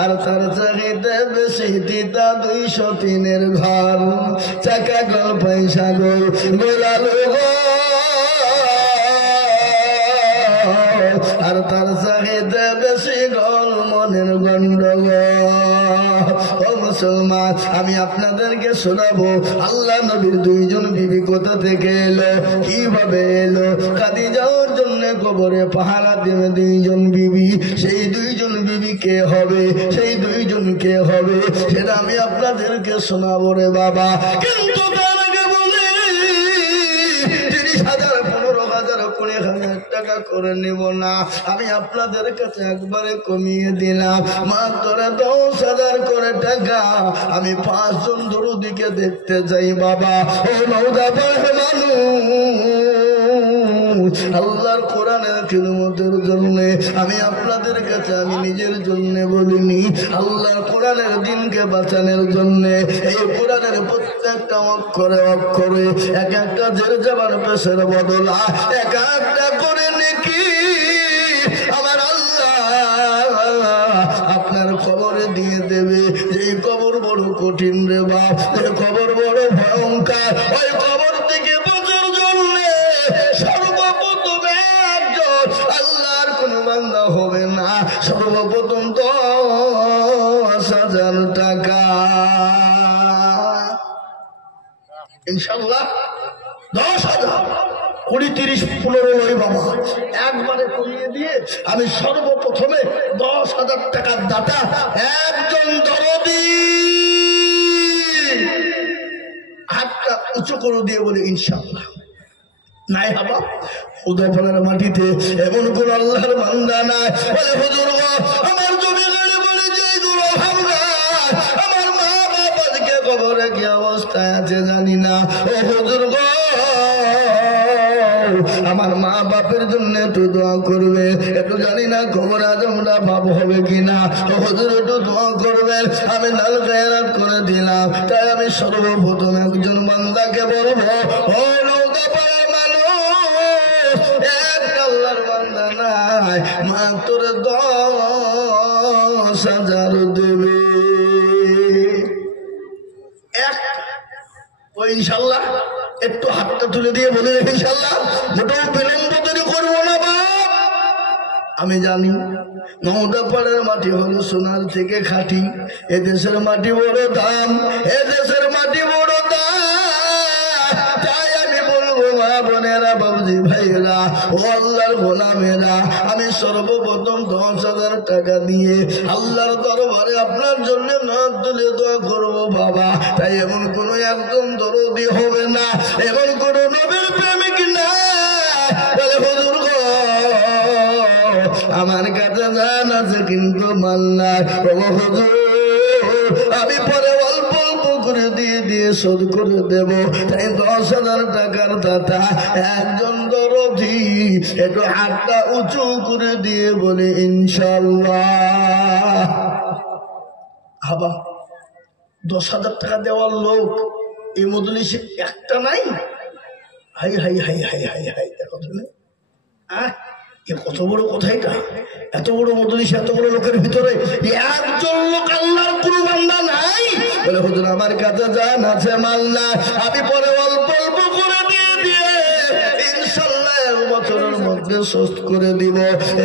আর তার চাহিদা বেশি তিতা 203 ঘর, চাকা গোল পয়সা গোল গোলালো গো, আর তার চাহিদা বেশি গোল মনের গন্ডগোল। ও মুসলমান, আমি আপনাদেরকে শোনাবো আল্লাহ নবীর দুইজন বিবি কোথা থেকে এলো, কিভাবে এলো। খাদিজার জন্য কবরে পাহারা দেবে দুইজন বিবি। সেই দুইজন বিবি কে হবে, সেই দুইজন কে হবে, সেটা আমি আপনাদেরকে শোনাবো রে বাবা। কিন্তু তার আগে বলি 30,000, 15,000, 20,000 টাকা করে নিব না, আমি আপনাদের কাছে একবারে কমিয়ে দিলাম, মাত্র 10,000 করে টাকা। আমি 5 জন দরুদিকে দেখতে যাই বাবা। ও নওদা মানুষ, আল্লাহর কোরআনের খিদমতের জন্য আমি আপনাদের কাছে, আমি নিজের জন্য বলিনি, আল্লাহর কোরআনের দিনকে বাঁচানোর জন্য। এই কোরআনের প্রত্যেকটা অক্ষরে অক্ষরে এক একটা জের জবান পেশের বদলা, এক একটা করে নেকি আমার আল্লাহ আপনার কবরে দিয়ে দেবে। এই কবর বড় কঠিন রে বাপ, এই কবর বড় ভয়ঙ্কর। ওই কবর থেকে বাঁচার জন্য সর্বপ্রথম একজন আল্লাহর কোন বান্দা হবে না, সর্বপ্রথম 10,000 টাকা ইনশাল্লাহ। 10,000, 20, 30, 15 নয় বাবা, একবারে কমিয়ে দিয়ে আমি সর্বপ্রথমে 10,000 টাকার দাতা একজন দরদি, হাতটা উঁচু করে দিয়ে বলে ইনশাল্লাহ। নাই বাবা, উদয়ফলের মাটিতে এমন কোন আল্লাহর বান্দা নাই বলে হুজুর গো আমার জমি গাড়ি বলে যে গুলো ভাবনা, আমার মা বাবাকে কবরে কি অবস্থায় আছে জানি না। ও হুজুর গো আমার মা বাপের জন্য একটু দোয়া করবে, একটু জানি না খবর আজমরা বাপ হবে কিনা, হুজুর একটু দোয়া করবেন। আমি লাল গায়রাত করে দিলাম। তাই আমি সর্বপ্রথম একজন বান্দাকে বলবো, ও নৌকা পাড়ার মানুষ, এক আল্লাহর বান্দা নাই, মাত্র 10,000 দেবে। এক ও ইনশাল্লাহ একটু হাতটা তুলে দিয়ে বলে ইনশাল্লাহ, মোটেও বিলম্ব তৈরি করবো না বাপ। আমি জানি নওদাপাড়ার মাটি হলো সোনার থেকে খাঁটি, এদেশের মাটি বড় দাম, এদেশের মাটি বড় দাম। তাই আমি বলবো মা বোনেরা, বাবুজি ভাইরা, ও আল্লাহর গোলামেরা, আমি সর্বপ্রথম 10,000 টাকা দিয়ে আল্লাহর দরবারে আপনার জন্য নাম তুলে দোয়া করবো বাবা। তাই এমন কোন একদম দরদি হবে না, এমন কোন নবীর প্রেমিক না বলে হুজুর গো আমার কাছে জান আছে কিন্তু মাল নাই, হুজুর আমি পরে অল্প অল্প করে দিয়ে দিয়ে শোধ করে দেব। তাই 10,000 টাকার দাতা একজন দরদি একটু হাতটা উঁচু করে দিয়ে বলে ইনশাল্লাহ। হাবা 10,000 টাকা দেওয়ার লোক এই মজলিসে একটা নাই। High high high high high high, দেখো কত বড় কথা এটা, এত বড় মজলিস, এত বড় লোকের ভিতরে একজন লোক আল্লাহর কোনো বান্দা নাই? বলে হুজুর আমার কাছে জান আছে, মাল না, আমি পরে অল্প অল্প করে দিয়ে ইনশাআল্লাহ 1 বছরের মধ্যে সুস্থ করে দিব।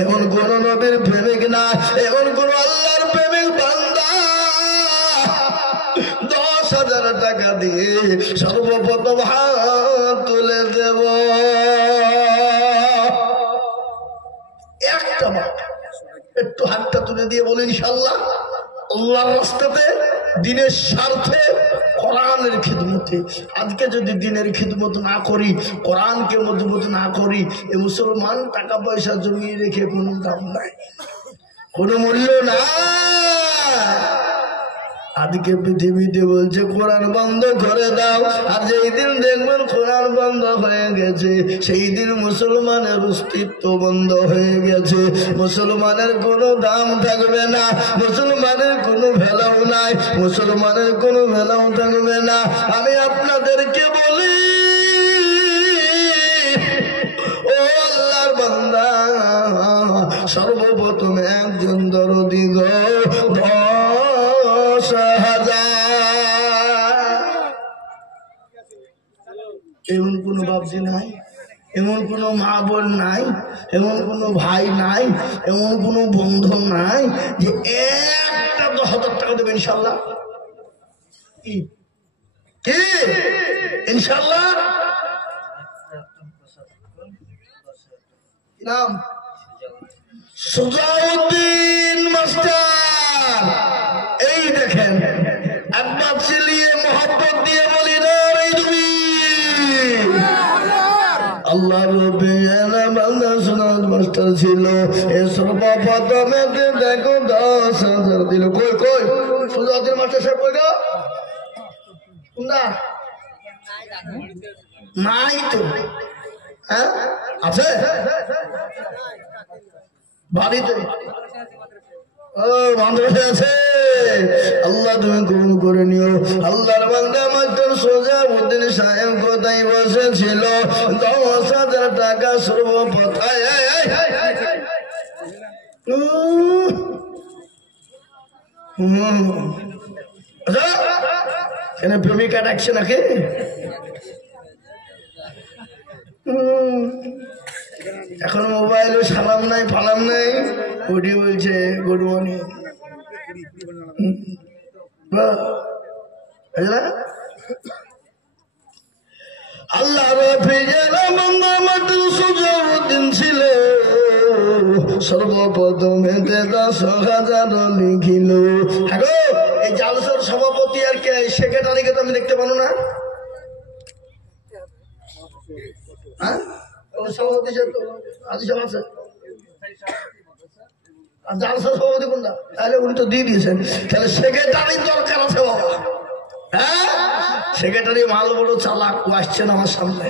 এমন কোন নবীর প্রেমিক না, এমন কোন আল্লাহর প্রেমিক বান্দা 10,000 টাকা দিয়ে সর্বপ্রথম হাত তুলে দেব। একটু হাতটা তুলে দিয়ে বলি ইনশাআল্লাহ আল্লাহর রাস্তাতে, দিনের স্বার্থে, কোরআনের খিদমতে। আজকে যদি দিনের খিদমত না করি, কোরআনকে মজবুত না করি, এ মুসলমান টাকা পয়সা জমিয়ে রেখে কোনো দাম নাই, কোনো মূল্য নাই। আজকে পৃথিবীতে বলছে কোরআন বন্ধ করে দাও, আর যেই দিন দেখবেন কোরআন বন্ধ হয়ে গেছে, সেই দিন মুসলমানের অস্তিত্ব বন্ধ হয়ে গেছে। মুসলমানের কোনো দাম থাকবে না, মুসলমানের কোনো ভ্যালু নাই, মুসলমানের কোনো ভ্যালু থাকবে না। আমি আপনাদেরকে বলি, ও আল্লাহর বান্দা, সর্বপ্রথম একজন দরদি গো 10,000। এমন কোনো বাপজি নাই, এমন কোনো মা বোন নাই, এমন কোনো ভাই নাই, এমন কোনো বন্ধু নাই যে একটা 10,000 টাকা দেবে ইনশাল্লাহ? কি ইনশাল্লাহ? নাম সুজাউদ্দিন মাস্টার। এই দেখেন, একবার চিলিয়ে মোহাব্বত দিয়ে বলি না তুমি আল্লাহ রবে বাংলা সুনাদ মাস্টার ছিল। এ সর্বপ্রথমে দেখো 10,000 দিল। কই কই সুজাউদ্দিন মাস্টার সাহেব? কই গো? না নাই তো। হ্যাঁ আছে বাড়িতে, আছে। আল্লাহ তুমি কবুল করে নিও। আল্লাহর বান্দা মাস্টার সুজাউদ্দিন সাহেব কোথায় বসেছিল? 10,000 টাকা সর্বপ্রথম। এখানে প্রেমিকা ডাকছে নাকি? এখন মোবাইলে সালাম নাই, ফালাম নাই, ওটি বলছে গুড মর্নিং। আল্লাহ সুজাউদ্দিন ছিল সর্বপ্রথমে 10,000 লিখিল। হ্যাঁ, এই জালসার সভাপতি আর কে সেক্রেটারিকে তো আমি দেখতে পাবো না। হ্যাঁ, সভাপতি আছে, জালসার সভাপতি কোনটা? তাহলে উনি তো দিয়ে দিয়েছেন, তাহলে সেক্রেটারির দরকার আছে বাবা। হ্যাঁ, সেক্রেটারি মাল বড় চালাক, ও আসছেন আমার সামনে,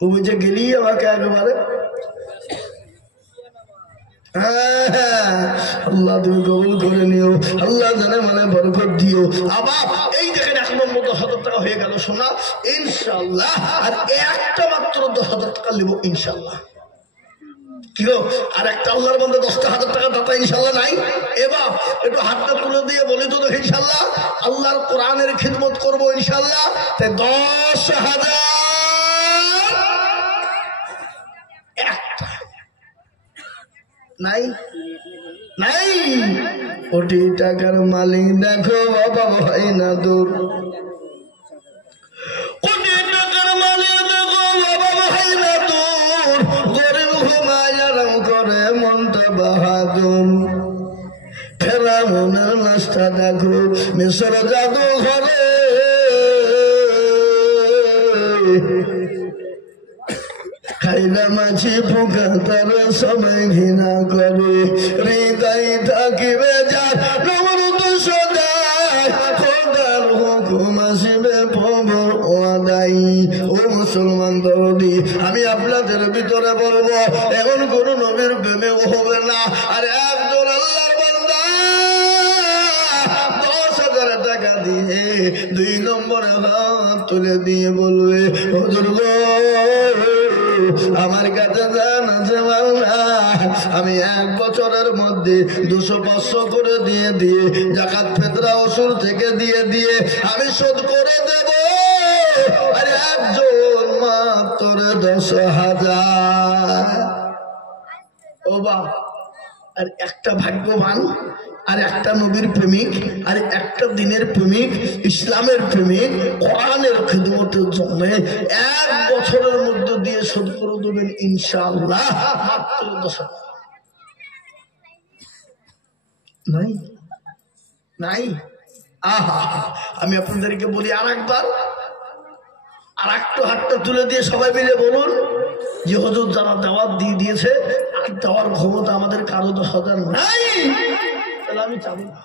ও বুঝে গেলি আমাকে একেবারে। আল্লাহ তুমি কবুল করে নিও, আল্লাহ জানে মানে বরকত দিও। আবার এই দেখেন 1 নম্বর 10,000 টাকা হয়ে গেল সোনা ইনশাআল্লাহ। আর একটা মাত্র 10,000 টাকা নেব ইনশাআল্লাহ। কি গো, আর একটা আল্লাহর বান্দা 10,000 টাকা দাতা ইনশাআল্লাহ নাই? এবার একটু হাতটা তুলে দিয়ে বলি তো দেখি ইনশাআল্লাহ আল্লাহর কোরআনের খিদমত করবো ইনশাআল্লাহ। তাই 10,000 একটা নাই নাই। কোটি টাকার মালিক দেখো বাবা ভাই না দূর, কোটি টাকার মালিক দেখো বাবা ভাই না দূর, গরিব ঘুমায় আরাম করে মনটা বাহাদুর। ফেরাউনের লাশটা দেখো মিশর জাদু ঘরে, খাইলা মাছি পোকা তার সবাই ঘৃণা করে। হৃদয় থাকিবে যার নমরুদ সদাই, খোদার হুকুম আসিবে প্রভুর ওয়াদাই। ও মুসলমান দরদি, আমি আপনাদের ভিতরে বলবো এমন কোন নবীর প্রেমে হবে না। আর একজন আল্লাহর বান্দা 10,000 টাকা দিয়ে 2 নম্বরে হাত তুলে দিয়ে বলবে হুজুর গো আমার কাছে জান আছে মাওলা, আমি 1 বছরের মধ্যে 200-500 করে দিয়ে যাকাত ফিতরা ওসুল থেকে দিয়ে আমি শোধ করে দেব। আরে একজন মাত্র 10,000। ও বাপ, আর একটা ভাগ্যবান, আর একটা নবীর প্রেমিক, আর একটা দিনের প্রেমিক, ইসলামের প্রেমিক, কোরআনের খিদমতের জন্য 1 বছরের মধ্যে দিয়ে শোধ করে দেবেন ইনশাআল্লাহ। মাত্র 10,000। নাই নাই। আহা, আমি আপনাদেরকে বলি আর একবার, আর একটু হাতটা তুলে দিয়ে সবাই মিলে বলুন যে হুজুর যারা দাওয়াত দিয়ে দিয়েছে আর দেওয়ার ক্ষমতা আমাদের কারো 10,000 নাই, তাহলে আমি চাবো না।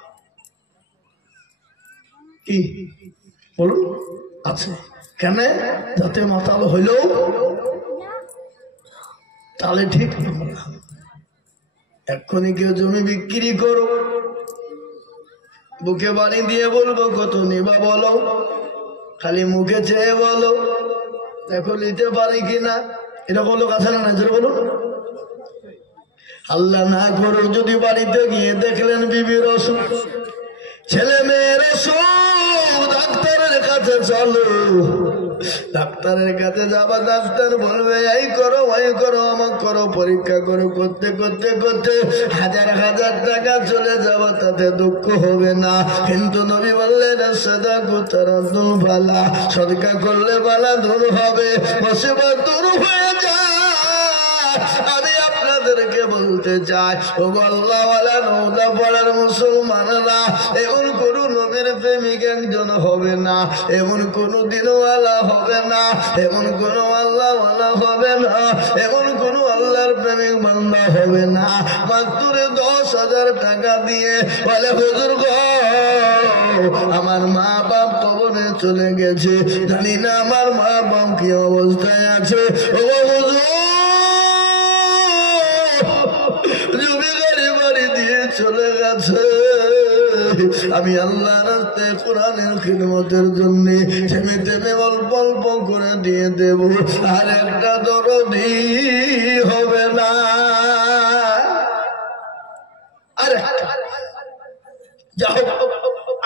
কি বলুন? আছে কেন? যাতে মাতাল হইলেও তাহলে ঠিক এক্ষুনি কেউ জমি বিক্রি করো, বুকে বাড়ি দিয়ে বলবো কত নিবা বলো, খালি মুখে চেয়ে বলো দেখো নিতে পারি কিনা। এরকম লোক আছে না? নজর বলুন। আল্লাহ না করো যদি বাড়িতে গিয়ে দেখলেন বিবির অসুখ, ছেলে মেয়ের অসুখ, ডাক্তারের কাছে চলো। ডাক্তারের কাছে যাবা, ডাক্তার বলবে এই করো ওই করো আমাকে করো, পরীক্ষা করো, করতে করতে করতে 1000 টাকা চলে যাব, তাতে দুঃখ হবে না। কিন্তু নবী বললেন সাদাকু তারাদুল বালা, সদকা করলে বালা দূর হবে, মুসিবত দূর হয়ে যায়। আমি আপনাদেরকে বলতে চাই ও আল্লাহওয়ালা নওদা পাড়ার মুসলমানরা, এমন কোন নবীর প্রেমিক একজন হবে না, এমন কোন দিনওয়ালা হবে না, এমন কোন আল্লাহওয়ালা হবে না, এমন কোন আল্লাহর প্রেমিক বান্দা হবে না মাত্র 10,000 টাকা দিয়ে বলে হুজুর গো আমার মা বাপ কবরে চলে গেছে, জানি না আমার মা বাপ কি অবস্থায় আছে। ও হুজুর জমি গাড়ি বাড়ি দিয়ে চলে গেছে, আমি আল্লাহ রাস্তায় কোরআনের খিদমতের জন্য থেমে থেমে অল্প অল্প করে দিয়ে দেব, আর একটা দরদি হবে না। আরে যা হোক,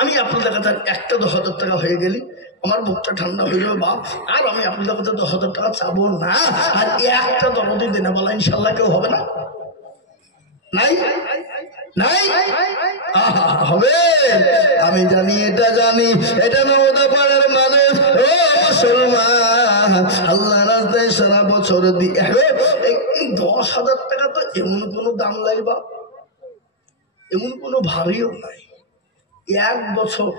আমি আপনাদের কাছে একটা 10,000 টাকা হয়ে গেলি আমার বুকটা ঠান্ডা হয়ে যাবে বাপ, আর আমি আপনাদের কাছে 10,000 টাকা চাবো না। আর একটা দরদি দেনা বলা ইনশাল্লাহ কেউ হবে না। নাই নাই হবে, আমি জানি, এটা জানি, এটা নওদা পাড়ার মানুষ। ও মুসলমান, আল্লাহ রাস্তায় সারা বছর দিয়ে এই 10,000 টাকা তো এমন কোনো দাম লাগবা, এমন কোনো ভারীও নাই। 1 বছর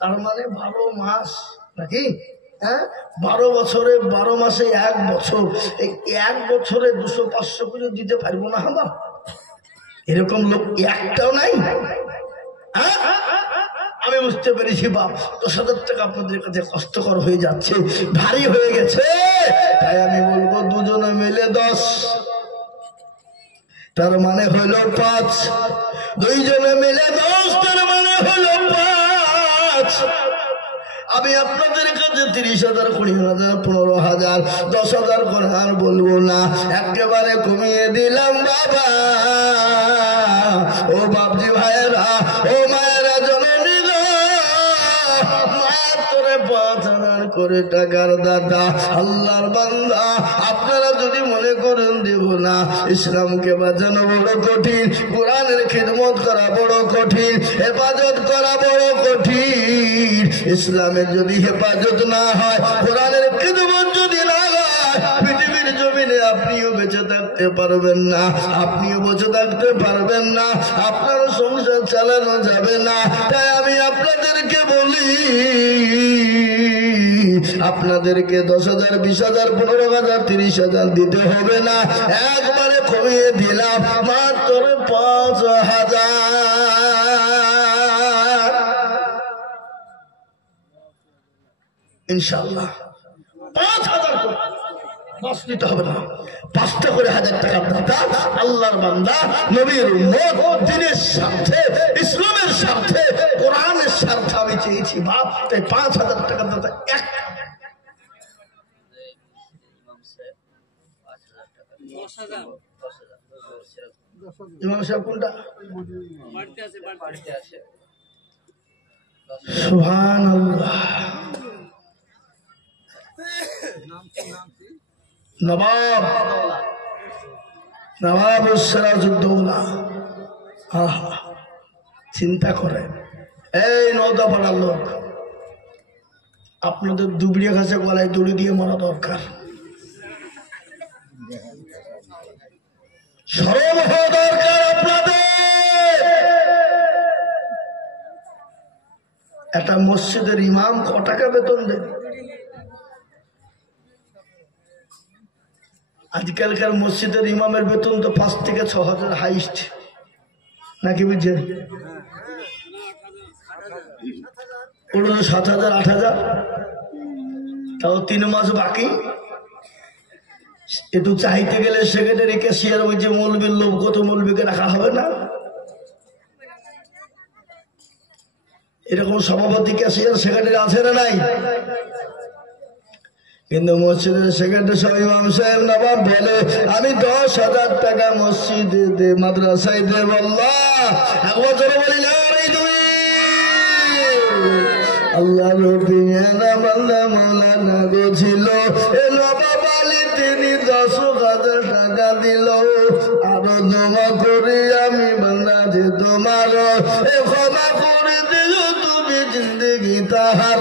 তার মানে 12 মাস নাকি? হ্যাঁ, 12 বছরে 12 মাসে 1 বছর, এই 1 বছরে 200-500 করে দিতে পারবো না আমরা? এরকম লোক একটাও নাই। আমি বুঝতে পেরেছি বাপ, 10,000 টাকা আপনাদের কাছে কষ্টকর হয়ে যাচ্ছে, ভারী হয়ে গেছে, তাই আমি বলবো দুজনে মিলে 10, তার মানে হলো 5, 2 জনে মিলে 10, তার মানে হলো 5। আমি আপনাদের কাছে 30,000, 20,000, 15,000, 10,000 করে আর বলবো না, একেবারে কমিয়ে দিলাম বাবা। ও বাপজি ভাইয়েরা, ও মায়েরা, জননী গো, মাত্র 5,000 করে টাকার দাদা আল্লাহর বান্দা। আপনারা যদি মনে করেন দেব না, ইসলামকে বাঁচানো বড় কঠিন, কোরআনের খিদমত করা বড় কঠিন, হেফাজত করা বড় কঠিন। ইসলামের যদি হেফাজত না হয়, কোরআনের খিদমত যদি না হয়, পৃথিবীর জমিনে আপনিও বেঁচে থাকতে পারবেন না, আপনিও বেঁচে থাকতে পারবেন না, আপনার সংসার চালানো যাবে না। তাই আমি আপনাদেরকে বলি, আপনাদেরকে 10,000, 20,000, 15,000, 30,000 দিতে হবে না, একবারে কমিয়ে দিলাম মাত্র 5,000 ইনশাআল্লাহ। 5,000 করে 10 দিতে হবে না, 5টা করে 1,000 টাকার দাতা আল্লাহর বান্দা, নবীর উম্মত, দ্বীনের স্বার্থে, ইসলামের স্বার্থে, কোরআনের স্বার্থে আমি চেয়েছি বাপ। তাই 5,000 টাকার দাতা এক ইমাম সাহেব কোনটা? সুবহানাল্লাহ। নবাব নবাব সিরাজউদ্দৌলা। চিন্তা করে এই নওদাপাড়ার লোক, আপনাদের দুবড়িয়া ঘাসে গলায় দড়ি দিয়ে মরা দরকার। শরম হওয়া দরকার আপনাদের। একটা মসজিদের ইমাম ক টাকা বেতন দেন? আজকালকার মসজিদের ইমামের বেতন তো 5 থেকে 6,000 হাইস্ট, নাকি বুঝছেন? ওগুলো 7,000 8,000, তাও 3 মাস বাকি। একটু চাইতে গেলে সেক্রেটারি ক্যাশিয়ার ওই যে মৌলবীর লোক, কত মৌলবীকে রাখা হবে না? এরকম সভাপতি ক্যাশিয়ার সেক্রেটারি আছে না নাই? কিন্তু মসজিদের সেক্রেটারি সব ইমাম সাহেব নবাব বলে আমি 10,000 টাকা মসজিদে দে, মাদ্রাসায় দে। আল্লাহ এক বছর বলি না রে তুমি। আল্লাহ রবিয়ানা বান্দা মাওলানা গো ছিল এ নবাব আলী, তিনি 10,000 টাকা দিল। আরো দোয়া করি আমি বান্দা যে তোমার এ ক্ষমা করে দিও তুমি জিন্দগি তাহার।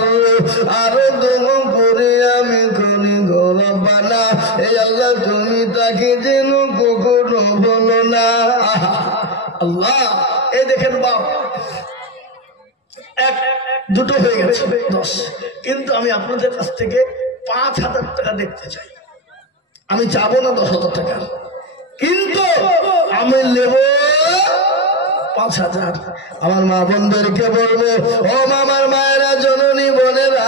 আরো দোয়া করি আমি করি গরবানা, এই আল্লাহ তুমি তাকে যেন কখনো বলো না। আল্লাহ এই দেখেন বাপ, 1 2 হয়ে গেছে 10, কিন্তু আমি আপনাদের কাছ থেকে 5,000 টাকা দেখতে চাই। আমি চাবো না 10,000 টাকা, কিন্তু আমি নেব 5,000। আমার মা বোনদেরকে বলবো, ও মামার মায়েরা, জননী বোনেরা,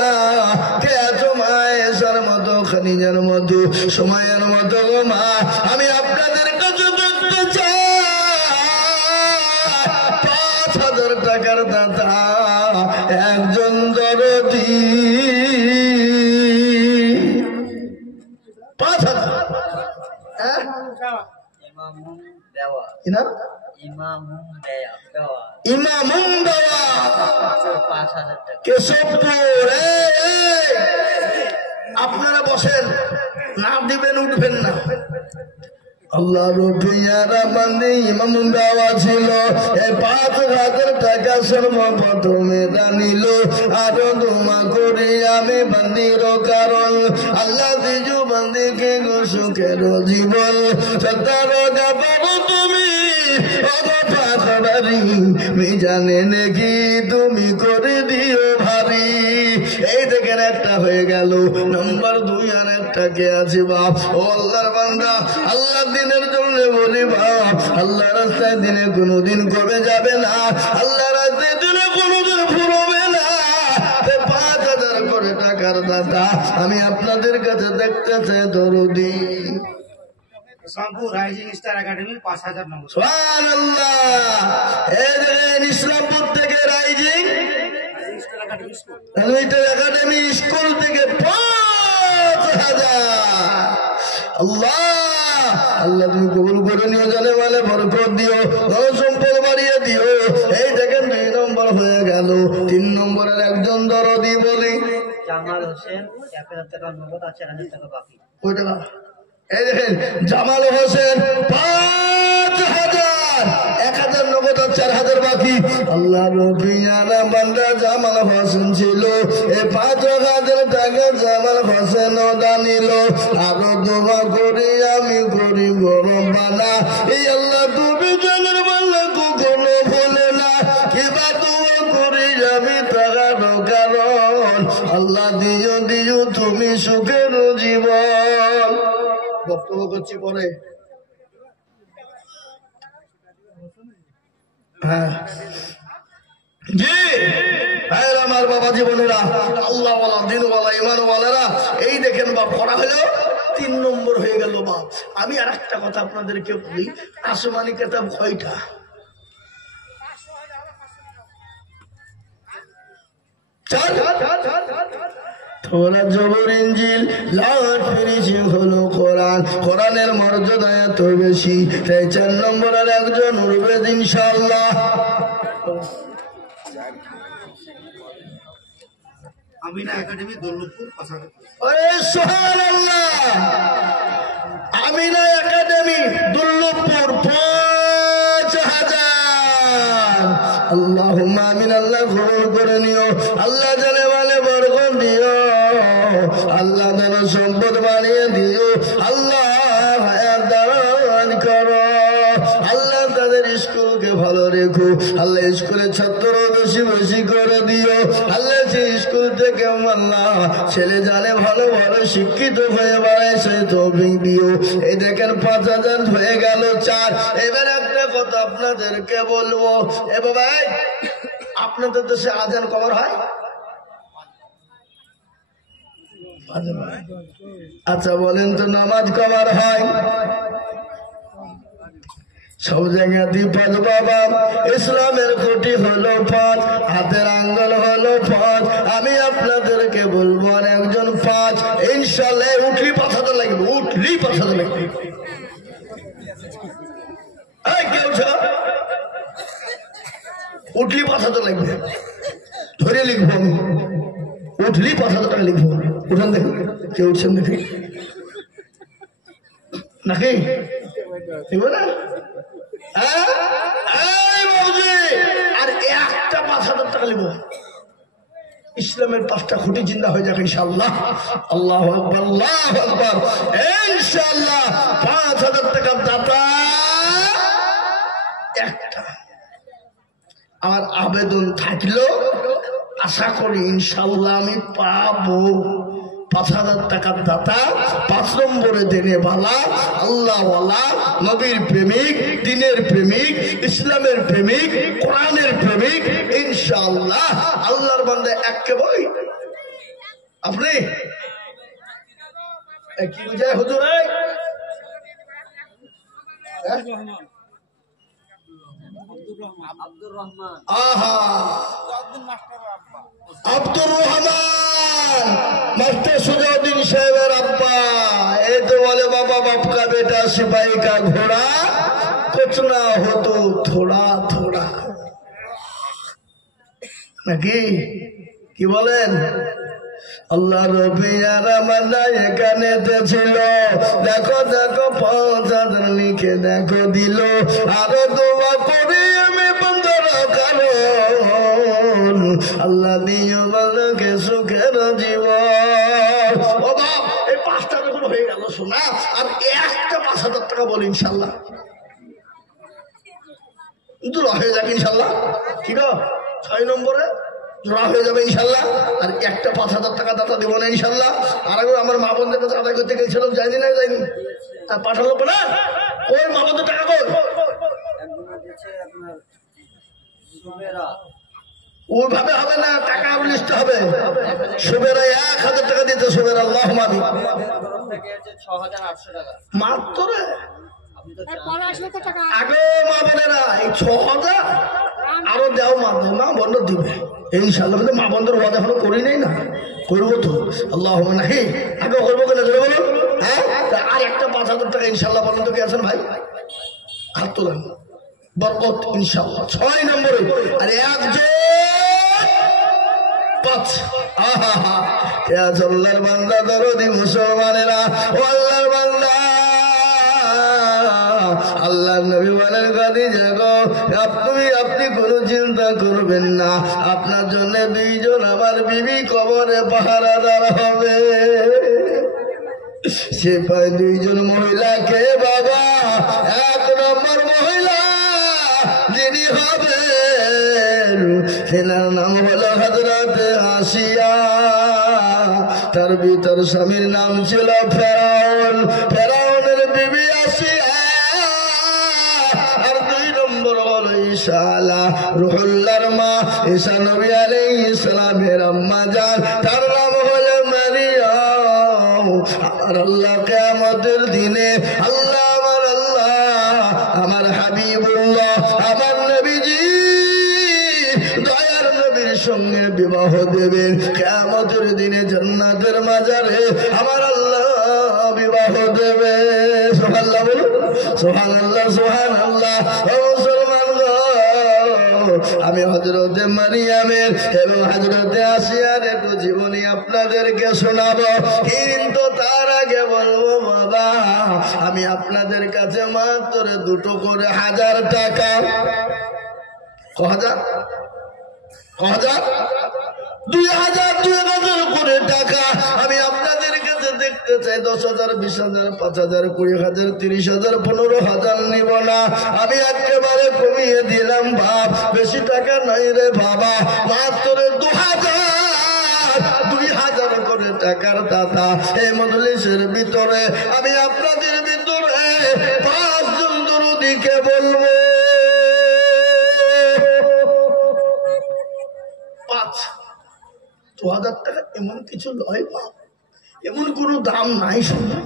কে আছো মায়ের মতো, খানিজার মতো, সময়ের মতো গো মা, আমি আপনাদের কাছে দেখতে চাই 5,000 টাকার দাতা একজন দরদি। 5,000 কেশবপুর। আপনারা বসেন, না দিবেন উঠবেন না। আল্লাহ রবিয়ারা বান্দি ইমাম দেওয়া ছিল, এই 5,000 টাকা সর্বপ্রথমে দানিল। আরো দোয়া করি আমি বান্দির কারণ, আল্লাহ দিজু বান্দিকে গো সুখের জীবন। সত্তর গাবো তুমি জানে নাকি তুমি করে দিও ভারী। এই দেখেন একটা হয়ে গেল। নাম্বার 2 আর একটা কে আছে বাপ? ও আল্লাহর বান্দা, আল্লাহ দিনের জন্য বলি বাপ, আল্লাহ রাস্তায় দিনে কোনোদিন কমে যাবে না, আল্লাহ রাস্তায় দিনে কোনোদিন ফুরবে না। 5,000 করে টাকার দাদা আমি আপনাদের কাছে দেখতে চাই দরদি। ইসলামপুর রাইজিং স্টার একাডেমি 5,000 নম্বর। সুবহানাল্লাহ। এই দেখেন ইসলামপুর থেকে রাইজিং একাডেমি স্কুল থেকে 5,000। আল্লাহ আল্লাহ তুমি কবুল করে নিও, জানে মানে বরকত দিও, ধন সম্পদ বাড়িয়ে দিও। এই দেখেন 2 নম্বর হয়ে গেল। 3 নম্বরের একজন দরদি বলি জামাল হোসেন, 1,000 টাকা নগদ আর 4,000 টাকা বাকি। ওই টাকা এই দেখেন জামাল হোসেন 5,000, 1,000 নগদ আর 4,000 বাকি। আল্লাহ রবিয়ানা বান্দা জামাল হোসেন ছিল, এই 5,000 টাকা জামাল হোসেন দানিল। আরো দোয়া করি আমি করি গরম বানা, এই আল্লাহ তুমি জানার বাংলা কখনো বলে না। কিবা দোয়া করি আমি টাকার কারণ, আল্লাহ দিও দিও তুমি সুখের জীবন। বক্তব্য করছি পরে। হ্যাঁ জি আমার বাবা জীবনেরা, আল্লাহ ওয়ালা দিন ওয়ালা ইমান ওয়ালারা, এই দেখেন বাপ করা হলো 3 নম্বর হয়ে গেল বাপ। আমি আর একটা কথা আপনাদেরকে বলি, আসমানি কিতাব কয়টা? 4। তো ওরা জবর ইনজিল লাট ফিনিশিং হলো কোরআন। কোরআনের মর্যাদা এত বেশি, তাই 4 নম্বরের একজন উঠবে ইনশাআল্লাহ। আমিনা একাডেমি দৌলতপুর পাশাপাশি। আরে সুবহানাল্লাহ, আমিনা একাডেমি দুর্লভপুর 5000। আল্লাহুম্মা আমিন। আল্লাহ কবুল করে নিও, আল্লাহ জানে মানে বরকত দিও, আল্লাহ যেন সম্পদ বাড়িয়ে দিও, আল্লাহ হায়াত দান করো, আল্লাহ তাদের স্কুলকে ভালো রেখো, আল্লাহ স্কুলের ছাত্র বেশি বেশি করে দিও, আল্লাহ সেই স্কুল থেকে আল্লাহ ছেলে জানে ভালো ভালো শিক্ষিত হয়ে বেড়ায় সেই তৌফিক দিও। এই দেখেন 5000 হয়ে গেল 4। এবার একটা কথা আপনাদেরকে বলবো, এ বাবা আপনাদের দেশে আজান কবার হয়? আচ্ছা বলেন তো নামাজ কবার হয়? সব জায়গাতেই 5 বাবা। ইসলামের খুঁটি হলো 5, হাতের আঙ্গুল হলো 5। আমি আপনাদেরকে বলবো আর একজন 5 ইনশাআল্লাহ উঠলি পাঠাতে লাগবে, উঠলি পাঠাতে লাগবে। এই কেউ উঠলি পাঠাতে লাগবে, ধরে লিখবো আমি, উঠলি 5000 টাকা লিখবো। উঠান দেখি কে উঠছেন দেখি নাকি ঠিক না? আর একটা 5000 টাকা লিখবো, ইসলামের 5টা খুঁটি জিন্দা হয়ে যাবে ইনশাআল্লাহ। আল্লাহু আকবার, আল্লাহু আকবার। ইনশাআল্লাহ 5000 টাকার দাতা একটা। আমার আবেদন থাকলো, আশা করি ইনশাআল্লাহ আমি পাবো। 5000 টাকার দাতা, 5 নম্বরে দেনে বালা, আল্লাহওয়ালা, নবীর প্রেমিক, দিনের প্রেমিক, ইসলামের প্রেমিক, কোরআনের প্রেমিক ইনশাআল্লাহ। আল্লাহর বান্দা একে বই আপনি কি বুঝায় হুজুর? আহা আব্দুর রহমান মাস্টার সুজাউদ্দিন সাহেবের আব্বা। এই তো বলে বাবা বাপ কা বেটা সিপাही का घोड़ा कुछ ना हो तो थोड़ा थोड़ा, নাকি কি বলেন? আল্লাহ রবিয়ার আমাদের এখানে ছিল, দেখো দেখো 5000 লিখে দেখো দিল, আরো দোয়া করি আমি বন্ধুর কারণ আল্লাহ দিও বলকে সুখের জীবন। ও বাপ, এই 5টা যখন হয়ে গেল শোনা, আর একটা 5000 টাকা বলি ইনশাল্লাহ জোড়া হয়ে যাবে ইনশাল্লাহ। ঠিক আছে, 6 নম্বরে জোড়া হয়ে যাবে ইনশাল্লাহ। আর একটা 5000 টাকা দাতা দেবো না ইনশাল্লাহ। আর আগে আমার মা বোনদের কাছে আদায় করতে গেছিলাম, যাইনি না যাইনি, আর পাঠালো না ওই মা বোনদের টাকা কই? ওইভাবে হবে না, টাকা লিস্টে হবে। সুবেরা 1000 টাকা দিতে, সুবেরা আল্লাহ মামি মাত্র আগে মা বোনেরা এই 6000 আরো দেও, মা বন্ধ দিবে ইনশাল্লাহ। কিন্তু মা বন্ধের ওয়াদা এখনো করি নাই না, করবো তো আল্লাহ নাকি আগে করবো কিনা ধরে বলুন। হ্যাঁ, আর একটা 5000 টাকা ইনশাল্লাহ বলেন তো কে আছেন ভাই? হাত তোলেন, বরকত ইনশাল্লাহ। 6 নম্বরে আর একজন 5। আহা কে আছে আল্লাহর বান্দা দরদি মুসলমানেরা, ও আল্লাহর বান্দা, আল্লাহ নবী বলেন খাদিজা গো, আপনি কোনো চিন্তা করবেন না, আপনার জন্য 2 জন আমার বিবি কবরে পাহারাদার হবে। সে পায় 2 জন মহিলাকে বাবা। 1 নম্বর মহিলা যিনি হবেন সেনার নাম হলো হযরতে আসিয়া, তার ভিতর স্বামীর নাম ছিল ফেরাউন, ফেরাউনের বিবি আসিয়া। আর 2 নম্বর হলো ঈসা আলা রুহুল্লাহর মা, ঈসা নবী আলাইহিস সালামের আম্মা জান, তার নাম হলো মারিয়াম। আর আল্লাহ কিয়ামতের দিনে আল্লাহ আমার হাবিবুল্লাহ, আমার নবীজি, দয়ার নবীর সঙ্গে বিবাহ দেবেন। কিয়ামতের দিনে জান্নাতের মাজারে আমার আল্লাহ বিবাহ দেবে। সুবহানাল্লাহ বলুন, সুবহানাল্লাহ, সুবহানাল্লাহ। ও মুসলমান গো, আমি হযরতে মারিয়ামের এবং হযরতে আসিয়ার একটু জীবনী আপনাদেরকে শোনাবো, কিন্তু তার আগে বলবো বাবা, আমি আপনাদের কাছে মাত্র দুটো করে 1000 টাকা, 2000 করে টাকা আমি আপনাদের কাছে দেখতে চাই। 10,000, 20,000, 5,000, 20,000, 30,000, 15,000 নিব না, আমি একেবারে কমিয়ে দিলাম বাপ। বেশি টাকা নাই রে বাবা, মাত্র 2,000 করে টাকার দাতা। এই মজলিসের ভিতরে আমি আপনাদের ভিতরে 5 জন দরুদীকে বলবো। 2,000 টাকা এমন কিছু নয় বাপ, এমন কোনো দাম নাই শোনা,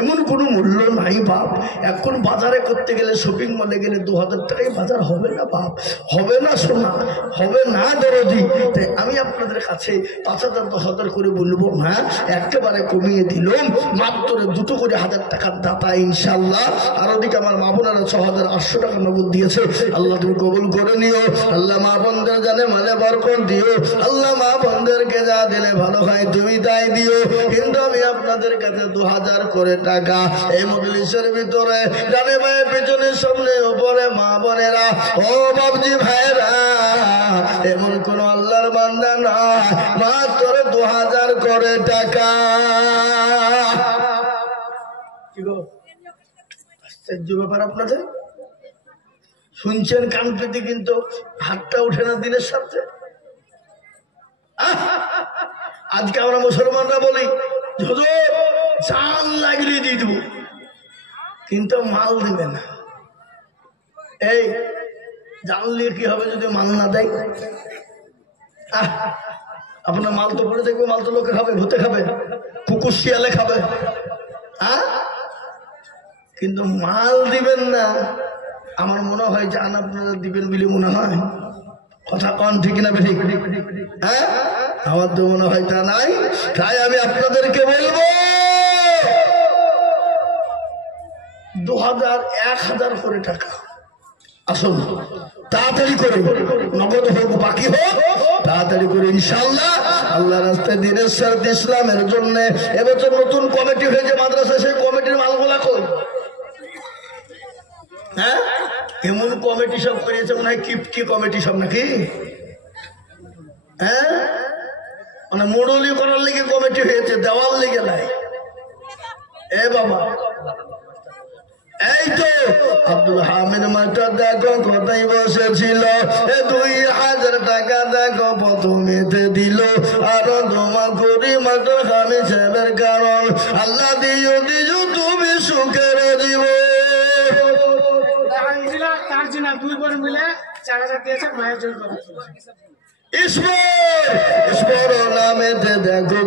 এমন কোনো মূল্য নাই বাপ। এখন বাজারে করতে গেলে, শপিং মলে গেলে 2,000 টাকায় বাজার হবে না বাপ, হবে না শোনা, হবে না দরদি। তাই আমি আপনাদের কাছে 5,000, 10,000 করে বলবো না, একেবারে কমিয়ে দিলাম, মাত্র 2 করে 1000 টাকার দাতা ইনশাল্লাহ। আর ওদিকে আমার মা বোনেরা 6,800 টাকা নগদ দিয়েছে। আল্লাহ তুমি কবুল করে নিও। আল্লাহ মা বোনদের জানে মানে বরকত দিও। আল্লাহ মা বোনদেরকে যা দিলে ভালো হয় তুমি তাই দিও। কিন্তু আমি আপনাদের কাছে 2,000 করে টাকা এই মজলিসের ভিতরে, ডানে বায়ে পেছনে সামনে উপরে মা বোনেরা, ও বাবজি ভাইরা, এমন কোন আল্লাহর বান্দা না, মাত্র 2,000 করে টাকা। কি গো আশ্চর্য ব্যাপার, আপনাদের শুনছেন কান পেতে, কিন্তু হাতটা উঠে না দিনের সাথে। আজকে আমরা মুসলমানরা বলি জান লাগলে দিয়ে দেবো, কিন্তু মাল দিবে না। এই জানলে কি হবে যদি মাল না দেয়? আপনার মাল তো পড়ে দেখবে, মাল তো লোকে খাবে, ভূতে খাবে, কুকুর শিয়ালে খাবে, কিন্তু মাল দিবেন না। আমার মনে হয় জান আপনারা দিবেন বলে মনে হয়। কথা কন ঠিক না ঠিক? হ্যাঁ, আমার তো মনে হয় তা নাই। তাই আমি আপনাদেরকে বলবো 2,000, 1,000 করে টাকা আসুন, তাড়াতাড়ি করে, নগদ হোক বাকি হোক, তাড়াতাড়ি করে ইনশাআল্লাহ আল্লাহ রাস্তায় দিনের সাথে ইসলামের জন্য। এবছর নতুন কমিটি হয়েছে মাদ্রাসা, সেই কমিটির মালগুলা কই? হ্যাঁ, এমন কমিটি সব করিয়েছে মনে হয় কি কমিটি সব নাকি? হ্যাঁ, মানে মোড়লি করার লেগে কমিটি হয়েছে, দেওয়ার লেগে নাই। এ বাবা, এই তো আব্দুল হামিদ মাস্টার দেখো কোথায় বসেছিল, 2,000 টাকা দেখো প্রথমেতে দিল। আরো দোয়া করি মাস্টার হামিদ সাহেবের, কারণ আল্লাহ দিও দিও তুমি সুখের জীবন। তার জন্য 2 বার মিলে 4,000 দিয়েছে মায়ের জন্য। ঈশ্বর নামেতে দেখো